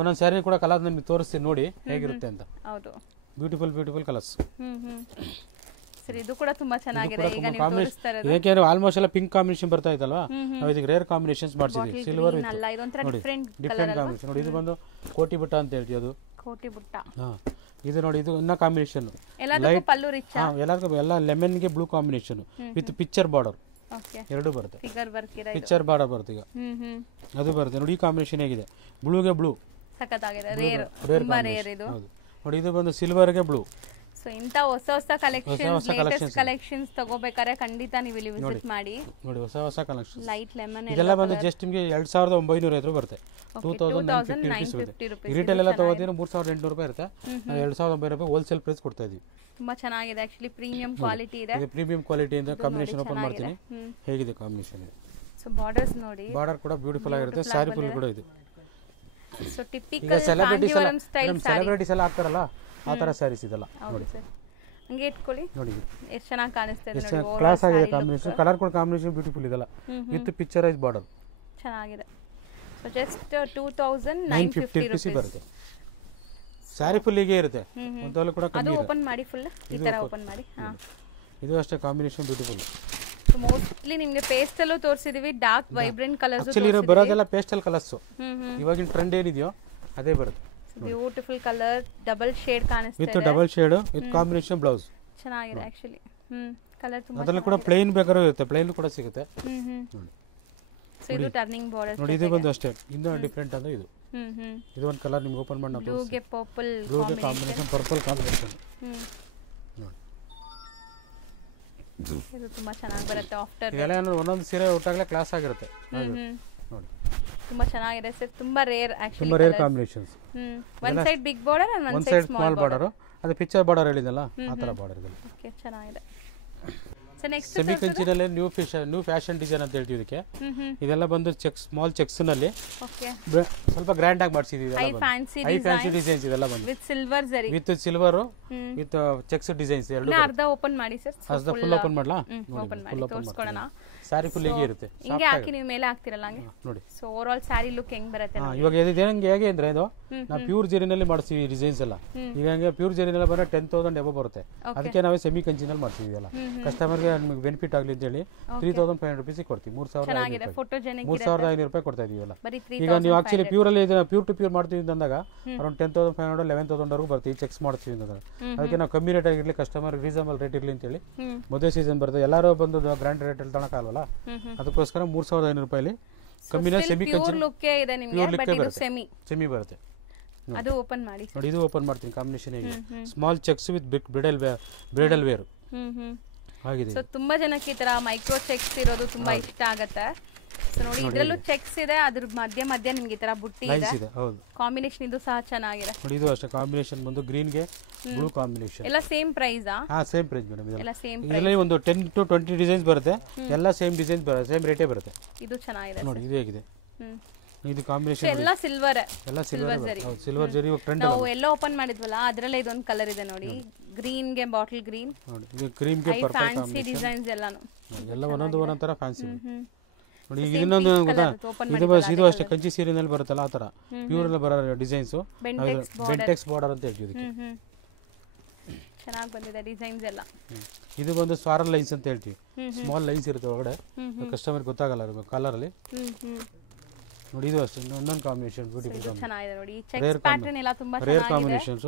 ಒಂದೊಂದು ಸ್ಯಾರಿ ಕೂಡ ಕಲರ್ ನಿಮಗೆ ತೋರಿಸ್ತೀನಿ ನೋಡಿ ಹೇಗಿರುತ್ತೆ ಅಂತ ಹೌದು ಬ್ಯೂಟಿಫುಲ್ ಕಲರ್ಸ್ ಸರಿ ಇದು ಕೂಡ ತುಂಬಾ ಚೆನ್ನಾಗಿದೆ ಈಗ ನೀವು ತೋರಿಸ್ತಾ ಇರೋದು ಇದಕ್ಕೆ ಆಲ್ಮೋಸ್ಟ್ ಎಲ್ಲ ಪಿಂಕ್ ಕಾಂಬಿನೇಷನ್ ಬರ್ತಾ ಇತ್ತಲ್ವಾ ನಾವು ಇದಕ್ಕೆ ರೇರ್ ಕಾಂಬಿನೇಷನ್ಸ್ ಮಾಡ್ಸಿದ್ವಿ ಸಿಲ್ವರ್ ಅಲ್ಲ ಇದೊಂತರ ಡಿಫರೆಂಟ್ ಕಾಂಬಿನೇಷನ್ ನೋಡಿ ಇದು ಬಂದು ಕೋಟಿ ಬುಟ್ಟ ಅಂತ ಹೇಳ್ತೀವಿ ಅದು ಕೋಟಿ ಬುಟ್ಟ ಇದು ನೋಡಿ ಇದು ಇನ್ನ ಕಾಂಬಿನೇಷನ್ ಎಲ್ಲದಕ್ಕೂ ಪಲ್ಲು ರಿಚ್ ಎಲ್ಲದಕ್ಕೂ ಎಲ್ಲ ಲೆಮನ್ ಗೆ blue combination with picture border okay ಎರಡು ಬರುತ್ತೆ ಫಿಗರ್ ವರ್ಕ್ ಇದೆ ಪಿಕ್ಚರ್ ಬಾರ್ಡರ್ ಬರುತ್ತೆ ಈಗ ಅದು ಬರುತ್ತೆ ನೋಡಿ ಈ ಕಾಂಬಿನೇಷನ್ ಹೇಗಿದೆ ಬ್ಲೂಗೆ ಬ್ಲೂ ಸಖತ್ತಾಗಿದೆ ರೇರ್ ತುಂಬಾ ರೇರ್ ಇದು ನೋಡಿ ಇದು ಬಂದು ಸಿಲ್ವರ್ ಗೆ ಬ್ಲೂ ಸೊ ಇಂತ ಹೊಸ ಕಲೆಕ್ಷನ್ಸ್ ಕಲೆಕ್ಷನ್ಸ್ ತಗೋಬೇಕಾದ್ರೆ ಖಂಡಿತ ನೀವು ಇಲ್ಲಿ ವಿಸಿಟ್ ಮಾಡಿ ನೋಡಿ ಹೊಸ ಕಲೆಕ್ಷನ್ ಲೈಟ್ ಲೆಮನ್ ಇದೆಲ್ಲ ಬಂದು ಜಸ್ಟ್ ನಿಮಗೆ 2900 ಬರುತ್ತೆ 2950 ರೂಪಾಯಿ ರಿಟೇಲ್ ಎಲ್ಲ ತಗೋದಿದ್ರೆ 3800 ರೂಪಾಯಿ ಇರುತ್ತೆ 2900 ರೂಪಾಯಿ ಹೋಲ್ಸೇಲ್ ಪ್ರೈಸ್ ಕೊಡ್ತಾ ಇದೀವಿ ತುಂಬಾ ಚೆನ್ನಾಗಿದೆ ಆಕ್ಚುಲಿ ಪ್ರೀಮಿಯಂ ಕ್ವಾಲಿಟಿ ಇದೆ ಇದು ಪ್ರೀಮಿಯಂ ಕ್ವಾಲಿಟಿ ಇಂದ ಕಾಂಬಿನೇಷನ್ ಓಪನ್ ಮಾಡ್ತೀನಿ ಹೇಗಿದೆ ಕಾಂಬಿನೇಷನ್ ಇದೆ ಸೊ ಬಾರ್ಡರ್ಸ್ ನೋಡಿ ಬಾರ್ಡರ್ ಕೂಡ ಬ್ಯೂಟಿಫುಲ್ ಆಗಿರುತ್ತೆ ಸಾರಿ ಫುಲ್ ಕೂಡ ಇದೆ so typical Kanjeevaram style celebrities ಎಲ್ಲ ಹಾಕ್ತಾರಲ್ಲ ಆ ತರ ಸ್ಯಾರೀಸ್ ಇದೆಲ್ಲ ನೋಡಿ ಹಂಗೆ ಇಟ್ಕೊಳ್ಳಿ ನೋಡಿ ಎಷ್ಟು ಚೆನ್ನಾಗಿ ಕಾಣಿಸ್ತಾ ಇದೆ ನೋಡಿ ಕ್ಲಾಸ್ ಆಗಿದೆ ಕಾಂಬಿನೇಷನ್ ಕಲರ್ ಕೂಡ ಕಾಂಬಿನೇಷನ್ ಬ್ಯೂಟಿಫುಲ್ ಇದೆಲ್ಲ ವಿತ್ ಪಿಕ್ಚರೈಸ್ ಬಾರ್ಡರ್ ಚೆನ್ನಾಗಿದೆ ಸೊ ಜಸ್ಟ್ 2950 ರೂಪಾಯಿ ಬರುತ್ತೆ ಸ್ಯಾರಿ ಫುಲ್ ಹೀಗೆ ಇರುತ್ತೆ ಒಂದಲ್ಲ ಕೂಡ ಕಮ್ಮಿ ಅದು ಓಪನ್ ಮಾಡಿ ಫುಲ್ ಈ ತರ ಓಪನ್ ಮಾಡಿ ಹಾ ಇದು ಅಷ್ಟೇ ಕಾಂಬಿನೇಷನ್ ಬ್ಯೂಟಿಫುಲ್ ಸೊ ಮೋಸ್ಟ್ಲಿ ನಿಮಗೆ ಪೇಸ್ಟಲ್ ತೋರಿಸಿದೀವಿ ಡಾರ್ಕ್ ವೈಬ್ರೆಂಟ್ ಕಲರ್ಸ್ ಆಕ್ಚುಲಿ ಇದು ಬರೋದೆಲ್ಲ ಪೇಸ್ಟಲ್ ಕಲರ್ಸ್ ಇವಾಗಿನ ಟ್ರೆಂಡ್ ಏನಿದೆಯೋ ಅದೇ ಬರುತ್ತೆ ಬ್ಯೂಟಿಫುಲ್ ಕಲರ್ ಡಬಲ್ ಶೇಡ್ ಕಾಣಿಸ್ತಾ ಇದೆ with double shade with combination blouse ಚೆನ್ನಾಗಿದೆ ಆಕ್ಚುಲಿ ಕಲರ್ ತುಂಬಾ ಅದರಲ್ಲಿ ಕೂಡ ಪ್ಲೇನ್ ಬೇಕಾದ್ರೂ ಇರುತ್ತೆ ಪ್ಲೇನ್ ಕೂಡ ಸಿಗುತ್ತೆ ನೋಡಿ ಸೊ ಇದು ಟರ್ನಿಂಗ್ ಬಾರ್ಡರ್ ನೋಡಿ ಇದು ಬಂದು ಅಷ್ಟೇ ಇನ್ನೂ ಡಿಫರೆಂಟ್ ಅಂದ್ರೆ ಇದು ಇದು ಒಂದು ಕಲರ್ ನಿಮಗೆ ಓಪನ್ ಮಾಡಿ ಬ್ಲೂ ಗೆ ಪರ್ಪಲ್ ಕಾಂಬಿನೇಷನ್ ಪರ್ಪಲ್ ಕಾಂಬಿನೇಷನ್ ನೋಡಿ ಇದು ತುಂಬಾ ಚೆನ್ನಾಗಿ ಬರುತ್ತೆ ಆಫ್ಟರ್ ಇದೆಲ್ಲ ಒಂದೊಂದು ಸೀರೆ ಒಟ್ಟಾಗಲೇ ಕ್ಲಾಸ್ ಆಗಿರುತ್ತೆ ನೋಡಿ ತುಂಬಾ ಚೆನ್ನಾಗಿದೆ ಸರ್ ತುಂಬಾ ರೇರ್ ಆಕ್ಚುಲಿ ತುಂಬಾ rare combinations one side big border and one side small border ಅದು ಪಿಕ್ಚರ್ ಬಾರ್ಡರ್ ಹೇಳಿದಲ್ಲ ಆ ತರ ಬಾರ್ಡರ್ ಇದೆ ಓಕೆ ಚೆನ್ನಾಗಿದೆ ಸೊ ನೆಕ್ಸ್ಟ್ ಸೆಮಿ ಕಂಚಿನಲ್ಲಿ ನ್ಯೂ ಫ್ಯಾಷನ್ ಡಿಸೈನ್ ಅಂತ ಹೇಳ್ತೀವಿ ಇದಕ್ಕೆ ಇದೆಲ್ಲ ಬಂದು ಚೆಕ್ಸ್ ಸ್ಮಾಲ್ ಚೆಕ್ಸ್ ನಲ್ಲಿ ಓಕೆ ಸ್ವಲ್ಪ ಗ್ರ್ಯಾಂಡ್ ಆಗಿ ಮಾಡಿಸಿದೀವಿ ಹೈ ಫ್ಯಾನ್ಸಿ ಡಿಸೈನ್ಸ್ ಇದೆಲ್ಲ ಬಂದು with silver zari with silver with checks designs ಎರಡು ಅರ್ಧ ಓಪನ್ ಮಾಡಿ ಸರ್ ಅರ್ಧ ಫುಲ್ ಓಪನ್ ಮಾಡ್ಲಾ ಓಪನ್ ಮಾಡಿ ತೋರಿಸ್ಕೊಳ್ಳೋಣ ಸಾರಿ ಫುಲ್ ಹೇಗೆ ಇರುತ್ತೆ ಹಿಂಗೆ ಹಾಕಿ ನೀವು ಮೇಲೆ ಹಾಕ್ತಿರಲ್ಲ ಹಂಗೆ ನೋಡಿ so over all sari look ಹೆಂಗ್ ಬರುತ್ತೆ ಇವಾಗ ಇದೇನಂಗೆ ಹೇಗೆ ಅಂದ್ರೆ ಇದು ನಾವು ಪ್ಯೂರ್ ಜೆರಿನಲ್ಲಿ ಮಾಡ್ತೀವಿ ಡಿಸೈನ್ಸ್ ಎಲ್ಲ ಈಗ ಹಂಗೆ ಪ್ಯೂರ್ ಜೆರಿನಲ್ಲಿ ಬಂದ್ರೆ 10,000 ಎಬೋ ಬರುತ್ತೆ ಅದಕ್ಕೆ ನಾವೇ ಸೆಮಿ ಕಂಚಿನಲ್ಲಿ ಮಾಡ್ತೀವಿ ಎಲ್ಲ ಕಸ್ಟಮರ್ಗೆ ನಮಗೆ ಬೆನಿಫಿಟ್ ಆಗಲಿ ಅಂತ ಹೇಳಿ 3,500 ರೂಪೀಸ್ ಕೊಡ್ತೀವಿ 3,500 ರೂಪಾಯಿ ಕೊಡ್ತಾ ಇದೀವಲ್ಲ ಈಗ ನೀವು ಆಕ್ಚುಲಿ ಪ್ಯೂರ್ ಅಲ್ಲಿ ಪ್ಯೂರ್ ಟು ಪ್ಯೂರ್ ಮಾಡ್ತೀವಿ ಅಂದಾಗ ಅರೌಂಡ್ 10,500 11,000 ವರೆಗೂ ಬರ್ತೀವಿ ಚೆಕ್ಸ್ ಮಾಡ್ತೀವಿ ಅಂದಾಗ ಅದಕ್ಕೆ ನಾವು ಕಮ್ಮಿ ರೇಟ್ ಆಗಿರ್ಲಿ ಕಸ್ಟಮರ್ ರೀಸನಬಲ್ ರೇಟ್ ಇರಲಿ ಅಂತ ಹೇಳಿ ಮದುವೆ ಸೀಸನ್ ಬರುತ್ತೆ ಎಲ್ಲರೂ ಬಂದು ಗ್ರ್ಯಾಂಡ್ ರೇಟ್ ಅಲ್ಲಿ ತಗೊಳಕ್ಕಾಗಲ್ಲ ಅದಕ್ಕೋಸ್ಕರ 3,500 ರೂಪಾಯಿ ಕಮ್ಮಿನ ಸೆಮಿ ಸೆಮಿ ಬರುತ್ತೆ ಅದು ಓಪನ್ ಮಾಡಿ ನೋಡಿ ಇದು ಓಪನ್ ಮಾಡ್ತೀನಿ ಕಾಂಬಿನೇಷನ್ ಹೇಗೆ small checks with bridal wear ಆಗಿದೆ ಸೊ ತುಂಬಾ ಜನಕ್ಕೆ ಈ ತರ ಮೈಕ್ರೋ ಚೆಕ್ಸ್ ಇರೋದು ತುಂಬಾ ಇಷ್ಟ ಆಗುತ್ತೆ ಸೊ ನೋಡಿ ಇದರಲ್ಲೂ ಚೆಕ್ಸ್ ಇದೆ ಅದ್ರ ಮಧ್ಯ ನಿಮಗೆ ಈ ತರ ಬುಟ್ಟಿ ಇದೆ ಹೌದು ಕಾಂಬಿನೇಷನ್ ಇದು ಸಹ ಚೆನ್ನಾಗಿದೆ ನೋಡಿ ಇದು ಅಷ್ಟೇ ಕಾಂಬಿನೇಷನ್ ಬಂದು ಗ್ರೀನ್ ಗೆ ಬ್ಲೂ ಕಾಂಬಿನೇಷನ್ ಎಲ್ಲ same price same price madam ಎಲ್ಲ ಸೇಮ್ ಇದರಲ್ಲಿ ಒಂದು 10 to 20 ಡಿಸೈನ್ಸ್ ಬರುತ್ತೆ ಎಲ್ಲ ಸೇಮ್ ಡಿಸೈನ್ಸ್ ಬರುತ್ತೆ ಸೇಮ್ ರೇಟೇ ಬರುತ್ತೆ ಇದು ಚೆನ್ನಾಗಿದೆ ನೋಡಿ ಇದು ಹೇಗಿದೆ ಇದು ಕಾಂಬಿನೇಷನ್ ಎಲ್ಲ ಸಿಲ್ವರ್ ಸಿಲ್ವರ್ ಜರಿ ಟ್ರೆಂಡ್ ನಾವು ಎಲ್ಲ ಓಪನ್ ಮಾಡಿದ್ವಲ್ಲ ಅದರಲ್ಲೇ ಇದೊಂದು ಕಲರ್ ಇದೆ ನೋಡಿ ಗ್ರೀನ್ ಗೆ ಬಾಟಲ್ ಗ್ರೀನ್ ನೋಡಿ ಇದು ಕ್ರೀಮ್ ಗೆ ಪರ್ಪಲ್ ಫ್ಯಾನ್ಸಿ ಡಿಸೈನ್ಸ್ ಎಲ್ಲಾನು ಎಲ್ಲ ಒಂದೊಂದು ತರ ಫ್ಯಾನ್ಸಿ ನೋಡಿ ಈಗ ಇನ್ನೊಂದು ಗೊತ್ತಾ ಇದು ಅಷ್ಟೇ ಕಂಚಿ ಸೀರೆನಲ್ಲಿ ಬರುತ್ತಲ್ಲ ಆ ತರ ಪ್ಯೂರ್ ಅಲ್ಲಿ ಬರೋ ಡಿಸೈನ್ಸ್ ಬೆಂಟೆಕ್ಸ್ ಬಾರ್ಡರ್ ಅಂತ ಹೇಳ್ತೀವಿ ಇದಕ್ಕೆ ಚೆನ್ನಾಗಿ ಬಂದಿದೆ ಡಿಸೈನ್ಸ್ ಎಲ್ಲ ಇದು ಬಂದು ಸ್ವಾರಲ್ ಲೈನ್ಸ್ ಅಂತ ಹೇಳ್ತೀವಿ ಸ್ಮಾಲ್ ಲೈನ್ಸ್ ಇರುತ್ತೆ ಒಳಗಡೆ ಕಸ್ಟಮರ್ ಗೊತ್ತಾಗಲ್ಲ ಕಲರ್ ಅಲ್ಲಿ ನೋಡಿ ಇದು ಅಷ್ಟೇ ಇನ್ನೊಂದು ಕಾಂಬಿನೇಷನ್ ಬ್ಯೂಟಿಫುಲ್ ಚೆನ್ನಾಗಿದೆ ನೋಡಿ ಚೆಕ್ಸ್ ಪ್ಯಾಟರ್ನ್ ಎಲ್ಲ ತುಂಬಾ ಚೆನ್ನಾಗಿದೆ ರೇರ್ ಕಾಂಬಿನೇಷನ್ಸ್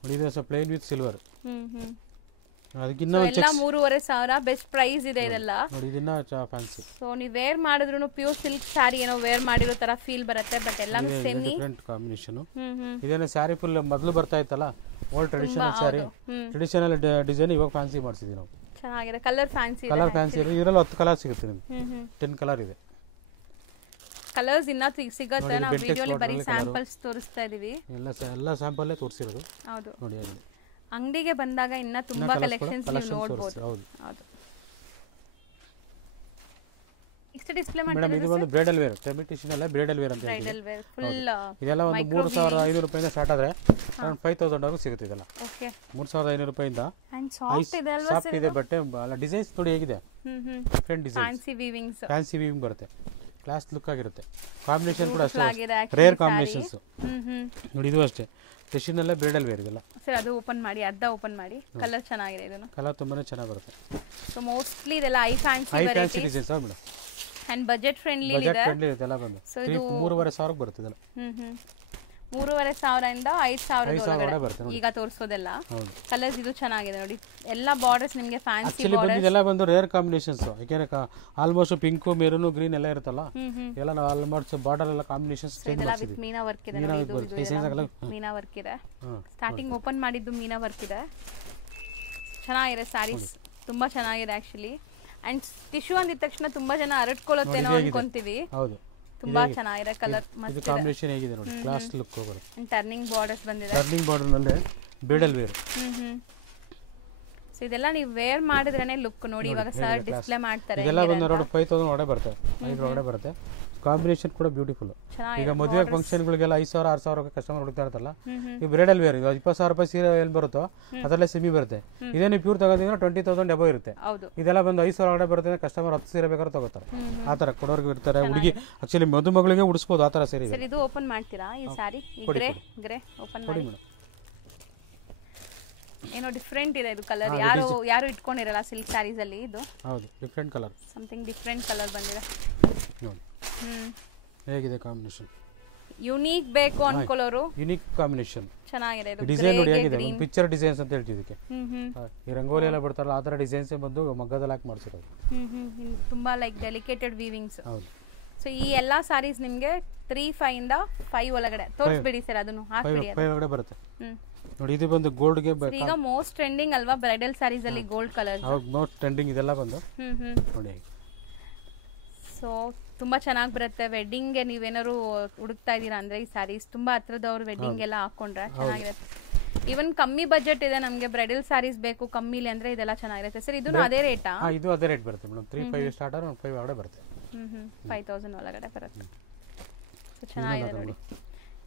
ನೋಡಿ ಇದು ಅಷ್ಟೇ ಪ್ಲೇನ್ ವಿತ್ ಸಿಲ್ವರ್ ಅದಕ್ಕಿನ್ನ ಎಲ್ಲ 3,500 ಬೆಸ್ಟ್ ಪ್ರೈಸ್ ಇದೆ ಇದೆಲ್ಲ ನೋಡಿ ಇದನ್ನ ಫ್ಯಾನ್ಸಿ. ಸೊ ನೀವು ವೇರ್ ಮಾಡಿದ್ರು ಪ್ಯೂರ್ ಸಿಲ್ಕ್ ಸ್ಯಾರಿ ಏನೋ ವೇರ್ ಮಾಡಿರೋ ತರ ಫೀಲ್ ಬರುತ್ತೆ. ಬಟ್ ಎಲ್ಲಾನು ಸೆಮಿ ಡಿಫರೆಂಟ್ ಕಾಂಬಿನೇಷನ್. ಇದೇನೋ ಸ್ಯಾರಿ ಫುಲ್ ಮೊದಲು ಬರ್ತಾ ಇತ್ತಲ್ಲ old traditional sari, traditional design ಇವಾಗ ಫ್ಯಾನ್ಸಿ ಮಾಡಿಸಿದೀವಿ ನಾವು. ಚೆನ್ನಾಗಿದೆ. ಕಲರ್ ಫ್ಯಾನ್ಸಿ ಕಲರ್ ಫ್ಯಾನ್ಸಿ ಇದೆ. ಇದರಲ್ಲಿ 10 ಕಲರ್ ಸಿಗುತ್ತೆ ನಿಮಗೆ. 10 ಕಲರ್ ಇದೆ. ಕಲರ್ಸ್ ಇನ್ನ ಸಿಗುತ್ತೆ. ನಾವು ವಿಡಿಯೋಲಿ ಬರೀ ಸ್ಯಾಂಪಲ್ಸ್ ತೋರಿಸ್ತಾ ಇದೀವಿ. ಎಲ್ಲ ಸ್ಯಾಂಪಲ್ ತೋರಿಸಿರೋದು. ಹೌದು ನೋಡಿ ಅಂಗಡಿಗೆ ಬಂದಾಗ ಇನ್ನ ತುಂಬಾ ಕಲೆಕ್ಷನ್ಸ್ ನೀವು ನೋಡಬಹುದು. ಹೌದು. ನೆಕ್ಸ್ಟ್ ಡಿಸ್ಪ್ಲೇ ಮೇಡಮ್ ಇದು ಒಂದು ಬ್ರೈಡಲ್ ವೇರ್, ಟೆಮಿಟೇಷನ್ ಅಲ್ಲ ಬ್ರೈಡಲ್ ವೇರ್ ಅಂತ ಬ್ರೈಡಲ್ ವೇರ್ ಫುಲ್ ಇದೆಲ್ಲ ಒಂದು 3,500 ರೂಪಾಯಿಂದ ಸ್ಟಾರ್ಟ್ ಆದ್ರೆ ಅರೌಂಡ್ 5,000 ವರೆಗೂ ಸಿಗುತ್ತೆ ಇದೆಲ್ಲ. ಓಕೆ 3,500 ರೂಪಾಯಿಂದ. ಅಂಡ್ ಸಾಫ್ಟ್ ಇದೆ ಅಲ್ವಾ ಸಾಫ್ಟ್ ಇದೆ ಬಟ್ಟೆ. ಅಲ್ಲ ಡಿಸೈನ್ಸ್ ನೋಡಿ ಹೇಗಿದೆ. Different designs. Fancy weavings. Fancy weaving ಬರುತ್ತೆ. ಕ್ಲಾಸ್ ಲುಕ್ ಆಗಿರುತ್ತೆ. ಕಾಂಬಿನೇಷನ್ ಕೂಡ ಅಷ್ಟೇ ರೇರ್ ಕಾಂಬಿನೇಷನ್ಸ್. ನೋಡಿ ಇದು ಅಷ್ಟೇ ಟೆಶಿನಲ್ಲೇ ಬ್ರೈಡಲ್ ವೇರ್ ಇದೆಲ್ಲ. ಸರ್ ಅದು ಓಪನ್ ಮಾಡಿ, ಅರ್ಧ ಓಪನ್ ಮಾಡಿ. ಕಲರ್ ಚೆನ್ನಾಗಿದೆ. ಇದನ್ನು ಕಲರ್ ತುಂಬಾನೇ ಚೆನ್ನಾಗಿ ಬರುತ್ತೆ. ಸೊ ಮೋಸ್ಟ್ಲಿ ಇದೆಲ್ಲ I fancy designs madam. And budget friendly ಇದೆ. ಬಜೆಟ್ ಫ್ರೆಂಡ್ಲಿ ಇದೆ ಎಲ್ಲ ಬಂದು. 3,500 ಬರುತ್ತೆ ಇದೆಲ್ಲ. 3,500 ಇಂದ 5,000 ಒಳಗಡೆ ಈಗ ತೋರಿಸೋದೆಲ್ಲ ಕಲರ್ಸ್. ಇದು ಚೆನ್ನಾಗಿದೆ ನೋಡಿ. ಎಲ್ಲ ಬಾರ್ಡರ್ಸ್ ನಿಮಗೆ ಫ್ಯಾನ್ಸಿ ಬಾರ್ಡರ್ಸ್. ಇದೆಲ್ಲ ಬಂದು ರೇರ್ ಕಾಂಬಿನೇಷನ್ಸ್. ಯಾಕೆಂದ್ರೆ ಆಲ್ಮೋಸ್ಟ್ ಪಿಂಕ್ ಮೆರೂನ್ ಗ್ರೀನ್ ಎಲ್ಲ ಇರುತ್ತಲ್ಲ, ಎಲ್ಲ ನಾವು ಆಲ್ಮೋಸ್ಟ್ ಬಾರ್ಡರ್ ಎಲ್ಲ ಕಾಂಬಿನೇಷನ್ಸ್ ಚೇಂಜ್ ಮಾಡಿದ್ದೀವಿ. ವಿತ್ ಮೀನಾ ವರ್ಕ್ ಇದೆ ನೋಡಿ. ಇದು ಮೀನಾ ವರ್ಕ್ ಇದೆ. ಸ್ಟಾರ್ಟಿಂಗ್ ಓಪನ್ ಮಾಡಿದ್ದು ಮೀನಾ ವರ್ಕ್ ಇದೆ. ಚೆನ್ನಾಗಿದೆ ಸ್ಯಾರೀಸ್, ತುಂಬಾ ಚೆನ್ನಾಗಿದೆ ಆಕ್ಚುಲಿ. ಅಂಡ್ ಟಿಶ್ಯೂ ಅಂದಿದ ತಕ್ಷಣ ತುಂಬಾ ಜನ ಹರಡ್ಕೊಳ್ಳುತ್ತೇನೋ ಅನ್ಕೊಂತೀವಿ. ಹೌದು ತುಂಬಾ ಚೆನ್ನಾಗಿದೆ. ಕಲರ್ ಮಸ್ತ್ ಇದೆ. ಕಾಂಬಿನೇಷನ್ ಹೇಗಿದೆ ನೋಡಿ. ಕ್ಲಾಸ್ ಲುಕ್ ಬರುತ್ತೆ. ಟರ್ನಿಂಗ್ ಬಾರ್ಡರ್ಸ್ ಬಂದಿದೆ. ಟರ್ನಿಂಗ್ ಬಾರ್ಡರ್ ನಲ್ಲಿ ಬ್ರೈಡಲ್ ವೇರ್. ಸೊ ಇದೆಲ್ಲ ನೀವು ವೇರ್ ಮಾಡಿದ್ರೇನೆ ಲುಕ್ ನೋಡಿ. ಇವಾಗ ಸರ್ ಡಿಸ್ಪ್ಲೇ ಮಾಡ್ತಾರೆ. ಇದೆಲ್ಲ ಬಂದು ನೋಡಿ 5,000 ಒಳಗಡೆ ಬರುತ್ತೆ. 5 ಒಳಗಡೆ ಬರುತ್ತೆ. ಕಾಂಬಿನೇಷನ್ ಕೂಡ ಬ್ಯೂಟಿಫುಲ್. ಈಗ ಮದುವೆ ಫಂಕ್ಷನ್ ಗಳಿಗೆಲ್ಲ 5,000 6,000 ಕಸ್ಟಮರ್ ಹುಡುಕ್ತಾ ಇರ್ತಾರಲ್ಲ, ಈ ಬ್ರೈಡಲ್ ವೇರ್ 20,000 ರೂಪಾಯಿ ಸೀರೆ ಎಲ್ಲಿ ಬರುತ್ತೋ ಅದರಲ್ಲೇ ಸೆಮಿ ಬರುತ್ತೆ. ಇದೇನು ಪ್ಯೂರ್ ತಗೋದಿದ್ರೆ 20,000 ಎಬೋ ಇರುತ್ತೆ. ಇದೆಲ್ಲ ಬಂದು 5,000 ಒಳಗಡೆ ಬರುತ್ತೆ. ಕಸ್ಟಮರ್ 10 ಸೀರೆ ಬೇಕಾದ್ರೆ ತಗೋತಾರೆ. ಆ ತರ ಕೊಡೋರ್ಗೆ ಇರ್ತಾರೆ. ಹುಡುಗಿ ಆಕ್ಚುಲಿ ಮದುಮಗಳಿಗೆ ಉಡಿಸಬಹುದು ಆ ತರ ಸೀರೆ ಇದೆ. ಇದು ಓಪನ್ ಮಾಡ್ತೀರಾ ಈ ಸಾರಿ? ಗ್ರೇ ಓಪನ್ ಮಾಡಿ. ಏನೋ ಡಿಫರೆಂಟ್ ಇದೆ ಇದು ಕಲರ್. ಯಾರು ಇಟ್ಕೊಂಡಿರಲ್ಲ ಸಿಲ್ಕ್ ಸ್ಯಾರೀಸ್ ಅಲ್ಲಿ. ಇದು ಹೌದು different colour. Something different colour ಬಂದಿದೆ ನೋಡಿ. ಹೇಗಿದೆ ಕಾಂಬಿನೇಷನ್? ಯುನೀಕ್ ಬೇಕು ಅನ್ಕೊಳ್ಳೋರು ಯುನೀಕ್ ಕಾಂಬಿನೇಷನ್ ಚೆನ್ನಾಗಿದೆ. ಇದು ಡಿಸೈನ್ ನೋಡಿ ಹೇಗಿದೆ. ಒಂದು ಪಿಕ್ಚರ್ ಡಿಸೈನ್ಸ್ ಅಂತ ಹೇಳ್ತೀವಿ ಇದಕ್ಕೆ. ಈ ರಂಗೋಲಿ ಎಲ್ಲ ಬಿಡ್ತಾರಲ್ಲ ಆ ತರ ಡಿಸೈನ್ಸ್ ಬಂದು ಮಗ್ಗದಲ್ಲಿ ಹಾಕಿ ಮಾಡ್ಸಿರೋದು. ತುಂಬಾ ಲೈಕ್ ಡೆಲಿಕೇಟೆಡ್ ವೀವಿಂಗ್ಸ್. ಹೌದು. ಸೊ ಈ ಎಲ್ಲಾ ಸಾರೀಸ್ ನಿಮಗೆ 3,500 ಇಂದ 5 ಒಳಗಡೆ ತೋರಿಸ್ಬಿಡಿ ಸರ್. ಅದನ್ನು ಹಾಕ್ಬಿಡಿ. 5 ಒಳಗಡೆ ಬರುತ್ತೆ ನೋಡಿ. ಇದು ಬಂದು ಗೋಲ್ಡ್ ಗೆ ಈಗ ಮೋಸ್ಟ್ ಟ್ರೆಂಡಿಂಗ್ ಅಲ್ವಾ ಬ್ರೈಡಲ್ ಸಾರೀಸ್ ಅಲ್ಲಿ ಗೋಲ್ಡ್ ಕಲರ್. ಹೌದು ಮೋಸ್ಟ್ ಟ್ರೆಂಡಿಂಗ್ ಇದೆಲ್ಲ ಬಂದು ನೋಡಿ. ಸೊ ತುಂಬಾ ಚೆನ್ನಾಗಿ ಬರುತ್ತೆ. ವೆಡ್ಡಿಂಗ್ ಗೆ ನೀವೇನಾದ್ರು ಹುಡುಕ್ತಾ ಇದೀರಾ ಅಂದ್ರೆ ಈ ಸ್ಯಾರೀಸ್ ತುಂಬಾ ಹತ್ರದವ್ರು ವೆಡ್ಡಿಂಗ್ ಎಲ್ಲ ಹಾಕೊಂಡ್ರೆ ಚೆನ್ನಾಗಿರುತ್ತೆ. ಈವನ್ ಕಮ್ಮಿ ಬಜೆಟ್ ಇದೆ ನಮಗೆ ಬ್ರೈಡಲ್ ಸ್ಯಾರೀಸ್ ಬೇಕು ಕಮ್ಮಿಲಿ ಅಂದ್ರೆ ಇದೆಲ್ಲ ಚೆನ್ನಾಗಿರುತ್ತೆ. ಸರ್ ಇದು ಅದೇ ರೇಟಾ? ಇದು ಅದೇ ರೇಟ್ ಬರುತ್ತೆ ಮೇಡಮ್. 3,500 ಸ್ಟಾರ್ಟ್ ಆದ್ರೆ 5 ಒಳಗಡೆ ಬರುತ್ತೆ. 5,000 ಒಳಗಡೆ ಬರುತ್ತೆ. ಚೆನ್ನಾಗಿದೆ ನೋಡಿ.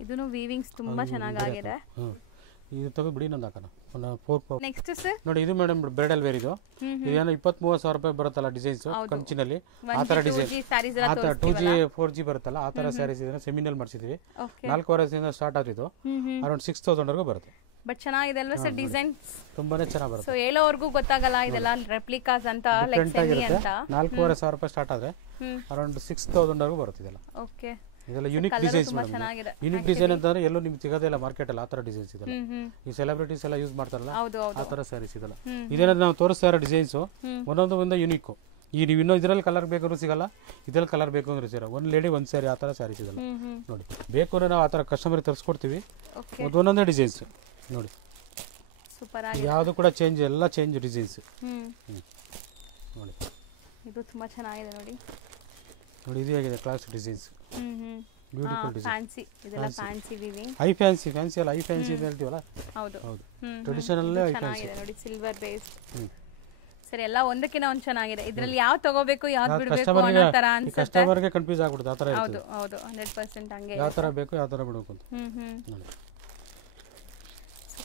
ಇದನ್ನು ವೀವಿಂಗ್ಸ್ ತುಂಬಾ ಚೆನ್ನಾಗಿದೆ. ಇದು ತಗೋ ಬಿಡಿ ನಂದು ಹಾಕೋಣ. 4 ನೆಕ್ಸ್ಟ್ ಸರ್ ನೋಡಿ. ಇದು ಮೇಡಮ್ ಬ್ರೈಡಲ್ ವೇರ್. ಇದು ಇದೇನೋ 20,000-30,000 ರೂಪಾಯಿ ಬರುತ್ತಲ್ಲ ಡಿಸೈನ್ಸ್ ಕಂಚಿನಲ್ಲಿ ಆ ತರ ಡಿಸೈನ್. 2G 4G ಬರುತ್ತಲ್ಲ ಆ ತರ ಸ್ಯಾರೀಸ್ ಇದನ್ನ ಸೆಮಿನಲ್ ಮಾಡಿಸಿದೀವಿ. 4 ವರ್ಷದಿಂದ ಸ್ಟಾರ್ಟ್ ಆಗಿದ್ದು ಅರೌಂಡ್ 6,000 ವರೆಗೂ ಬರುತ್ತೆ. ಬಟ್ ಚೆನ್ನಾಗಿದೆ ಅಲ್ವಾ ಸರ್ ಡಿಸೈನ್ಸ್? ತುಂಬಾನೇ ಚೆನ್ನಾಗಿ ಬರುತ್ತೆ. ಸೊ ಹೇಳೋವರೆಗೂ ಗೊತ್ತಾಗಲ್ಲ ಇದೆಲ್ಲ ರೆಪ್ಲಿಕಾಸ್ ಅಂತ ಲೈಕ್ ಸೆಮಿ ಅಂತ. 4,500 ರೂಪಾಯಿ ಸ್ಟಾರ್ಟ್ ಆದ್ರೆ ಅರೌಂಡ್ 6,000 ವರೆಗೂ ಬರುತ್ತೆ ಇದೆಲ್ಲ. ಓಕೆ. ಇದೆಲ್ಲ unique designs madam. Unique design ಅಂತಂದ್ರೆ ಎಲ್ಲೂ ನಿಮ್ಗೆ ಸಿಗೋದೇ ಇಲ್ಲ ಮಾರ್ಕೆಟ್ ಅಲ್ಲಿ ಆ ತರ ಡಿಸೈನ್ಸ್ ಇದೆಲ್ಲ. ಈ ಸೆಲೆಬ್ರಿಟೀಸ್ ಎಲ್ಲ ಯೂಸ್ ಮಾಡ್ತಾರಲ್ಲ ಆ ತರ ಸ್ಯಾರೀಸ್ ಇದೆಲ್ಲ. ಇದೇನಾದ್ರು ನಾವು ತೋರಿಸ್ತಾ ಇರೋ ಡಿಸೈನ್ಸ್ ಒಂದೊಂದು ಯೂನಿಕ್. ಈ ನೀವು ಇನ್ನೂ ಇದರಲ್ಲಿ ಕಲರ್ ಬೇಕಾದ್ರೂ ಸಿಗಲ್ಲ, ಇದ್ರಲ್ಲಿ ಕಲರ್ ಬೇಕು ಅಂದ್ರೆ ಸಿಗಲ್ಲ. ಒಂದು ಲೇಡಿ ಒಂದು ಸ್ಯಾರಿ ಆ ತರ ಸ್ಯಾರೀಸ್ ಇದೆಲ್ಲ ನೋಡಿ. ಬೇಕು ಅಂದ್ರೆ ನಾವು ಆ ತರ ಕಸ್ಟಮರ್ ತರಿಸ್ಕೊಡ್ತೀವಿ. ಒಂದೊಂದೇ ಡಿಸೈನ್ಸ್ ನೋಡಿ. ಸೂಪರ್. ಯಾವುದು ಕೂಡ ಚೇಂಜ್, ಎಲ್ಲ ಚೇಂಜ್ ಡಿಸೈನ್ಸ್ ನೋಡಿ. ಇದು ತುಂಬಾ ಚೆನ್ನಾಗಿದೆ ನೋಡಿ. ನೋಡಿ ಇದು ಹೇಗಿದೆ class designs. Beautiful design. Fancy ಇದೆಲ್ಲ ಫ್ಯಾನ್ಸಿ ವೀವಿಂಗ್. ಐ ಫ್ಯಾನ್ಸಿ ಅಲ್ಲ ಐ ಫ್ಯಾನ್ಸಿ ಅಂತ ಹೇಳ್ತೀವಲ್ಲ. ಹೌದು ಹೌದು. ಟ್ರೆಡಿಷನಲ್ ಐ ಫ್ಯಾನ್ಸಿ ಚೆನ್ನಾಗಿದೆ ನೋಡಿ. Silver based. ಸರಿ ಎಲ್ಲ ಒಂದಕ್ಕಿಂತ ಒಂದು ಚೆನ್ನಾಗಿದೆ. ಇದರಲ್ಲಿ ಯಾವ ತಗೋಬೇಕು ಯಾವ್ದು ಬಿಡಬೇಕು ಅನ್ನೋ ತರ ಅನ್ಸುತ್ತೆ. ಕಸ್ಟಮರ್ ಗೆ ಕನ್ಫ್ಯೂಸ್ ಆಗ್ಬಿಡುತ್ತೆ ಆ ತರ. ಹೌದು ಹೌದು 100% ಹಂಗೆ. ಯಾವ ತರ ಬೇಕು ಯಾವ ತರ ಬಿಡಬೇಕು ಅಂತ.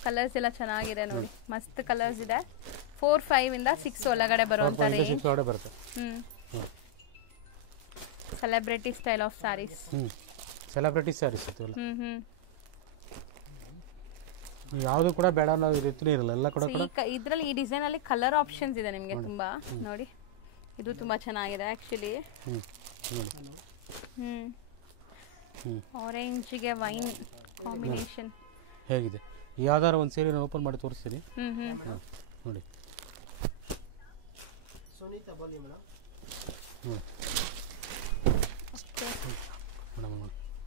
ಕಲರ್ಸ್ ಎಲ್ಲ ಚೆನ್ನಾಗಿದೆ ನೋಡಿ. ಮಸ್ತ್ ಕಲರ್ಸ್ ಇದೆ. 4-5 ಇಂದ 6 ಒಳಗಡೆ ಬರುವಂತ ರೇಂಜ್. 6 ಒಳಗಡೆ ಬರುತ್ತೆ. Celebrity style of saris. Celebrity saris ಇತ್ತಲ್ಲ. ಯಾವುದು ಕೂಡ ಬೇಡ ಅನ್ನೋ ರೀತಿನೇ ಇರಲ್ಲ. ಎಲ್ಲ ಕೂಡ ಇದರಲ್ಲಿ ಈ ಡಿಸೈನ್ ಅಲ್ಲಿ ಕಲರ್ ಆಪ್ಷನ್ಸ್ ಇದೆ ನಿಮಗೆ ತುಂಬಾ ನೋಡಿ. ಇದು ತುಂಬಾ ಚೆನ್ನಾಗಿದೆ ಆಕ್ಚುಲಿ. ಆರೆಂಜ್ ಗೆ ವೈನ್ ಕಾಂಬಿನೇಷನ್ ಹೇಗಿದೆ. ಯಾವ್ದಾರ ಒಂದು ಸೀರೆ ಓಪನ್ ಮಾಡಿ ತೋರಿಸ್ತೀನಿ ನೋಡಿ.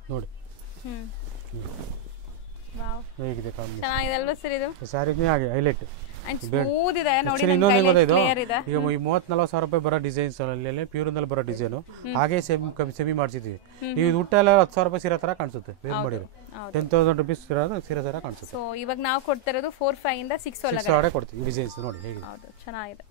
ನೋಡಿ ವಾವ್ ಹೇಗಿದೆ ಕಾಂಬಿನೇಷನ್ ಚೆನ್ನಾಗಿದೆ ಅಲ್ವಾ ಸರ್ ಇದು ಸ್ಯಾರಿಗೆ ಹಾಗೆ ಹೈಲೈಟ್ ಅಂಡ್ ಸ್ಮೂತ್ ಇದೆ ನೋಡಿ ಇನ್ನೊಂದು ಹೆಂಗ್ ಗೊತ್ತಾಯ್ತು ಕ್ಲಿಯರ್ ಇದೆ ಈಗ ಈ 30-40 ಸಾವಿರ ರೂಪಾಯಿ ಬರೋ ಡಿಸೈನ್ಸ್ ಅಲ್ಲಿ ಪ್ಯೂರ್ನಲ್ಲಿ ಬರೋ ಡಿಸೈನು ಹಾಗೆ ಸೆಮಿ ಮಾಡಿಸಿದ್ವಿ ನೀವು ಇದು ಉಟ್ಟೆಲ್ಲ 10,000 ರೂಪಾಯಿ ಸೀರೆ ತರ ಕಾಣಿಸುತ್ತೆ ವೇರ್ ಮಾಡಿರೋ 10,000 rupees ಸೀರೆ ತರ ಕಾಣಿಸುತ್ತೆ ಸೊ ಇವಾಗ ನಾವು ಕೊಡ್ತಾ ಇರೋದು 4-5 ಇಂದ 6 ಒಳಗಡೆ ಕೊಡ್ತೀವಿ ಡಿಸೈನ್ಸ್ ನೋಡಿ ಹೇಗಿದೆ ಹೌದು ಚೆನ್ನಾಗಿದೆ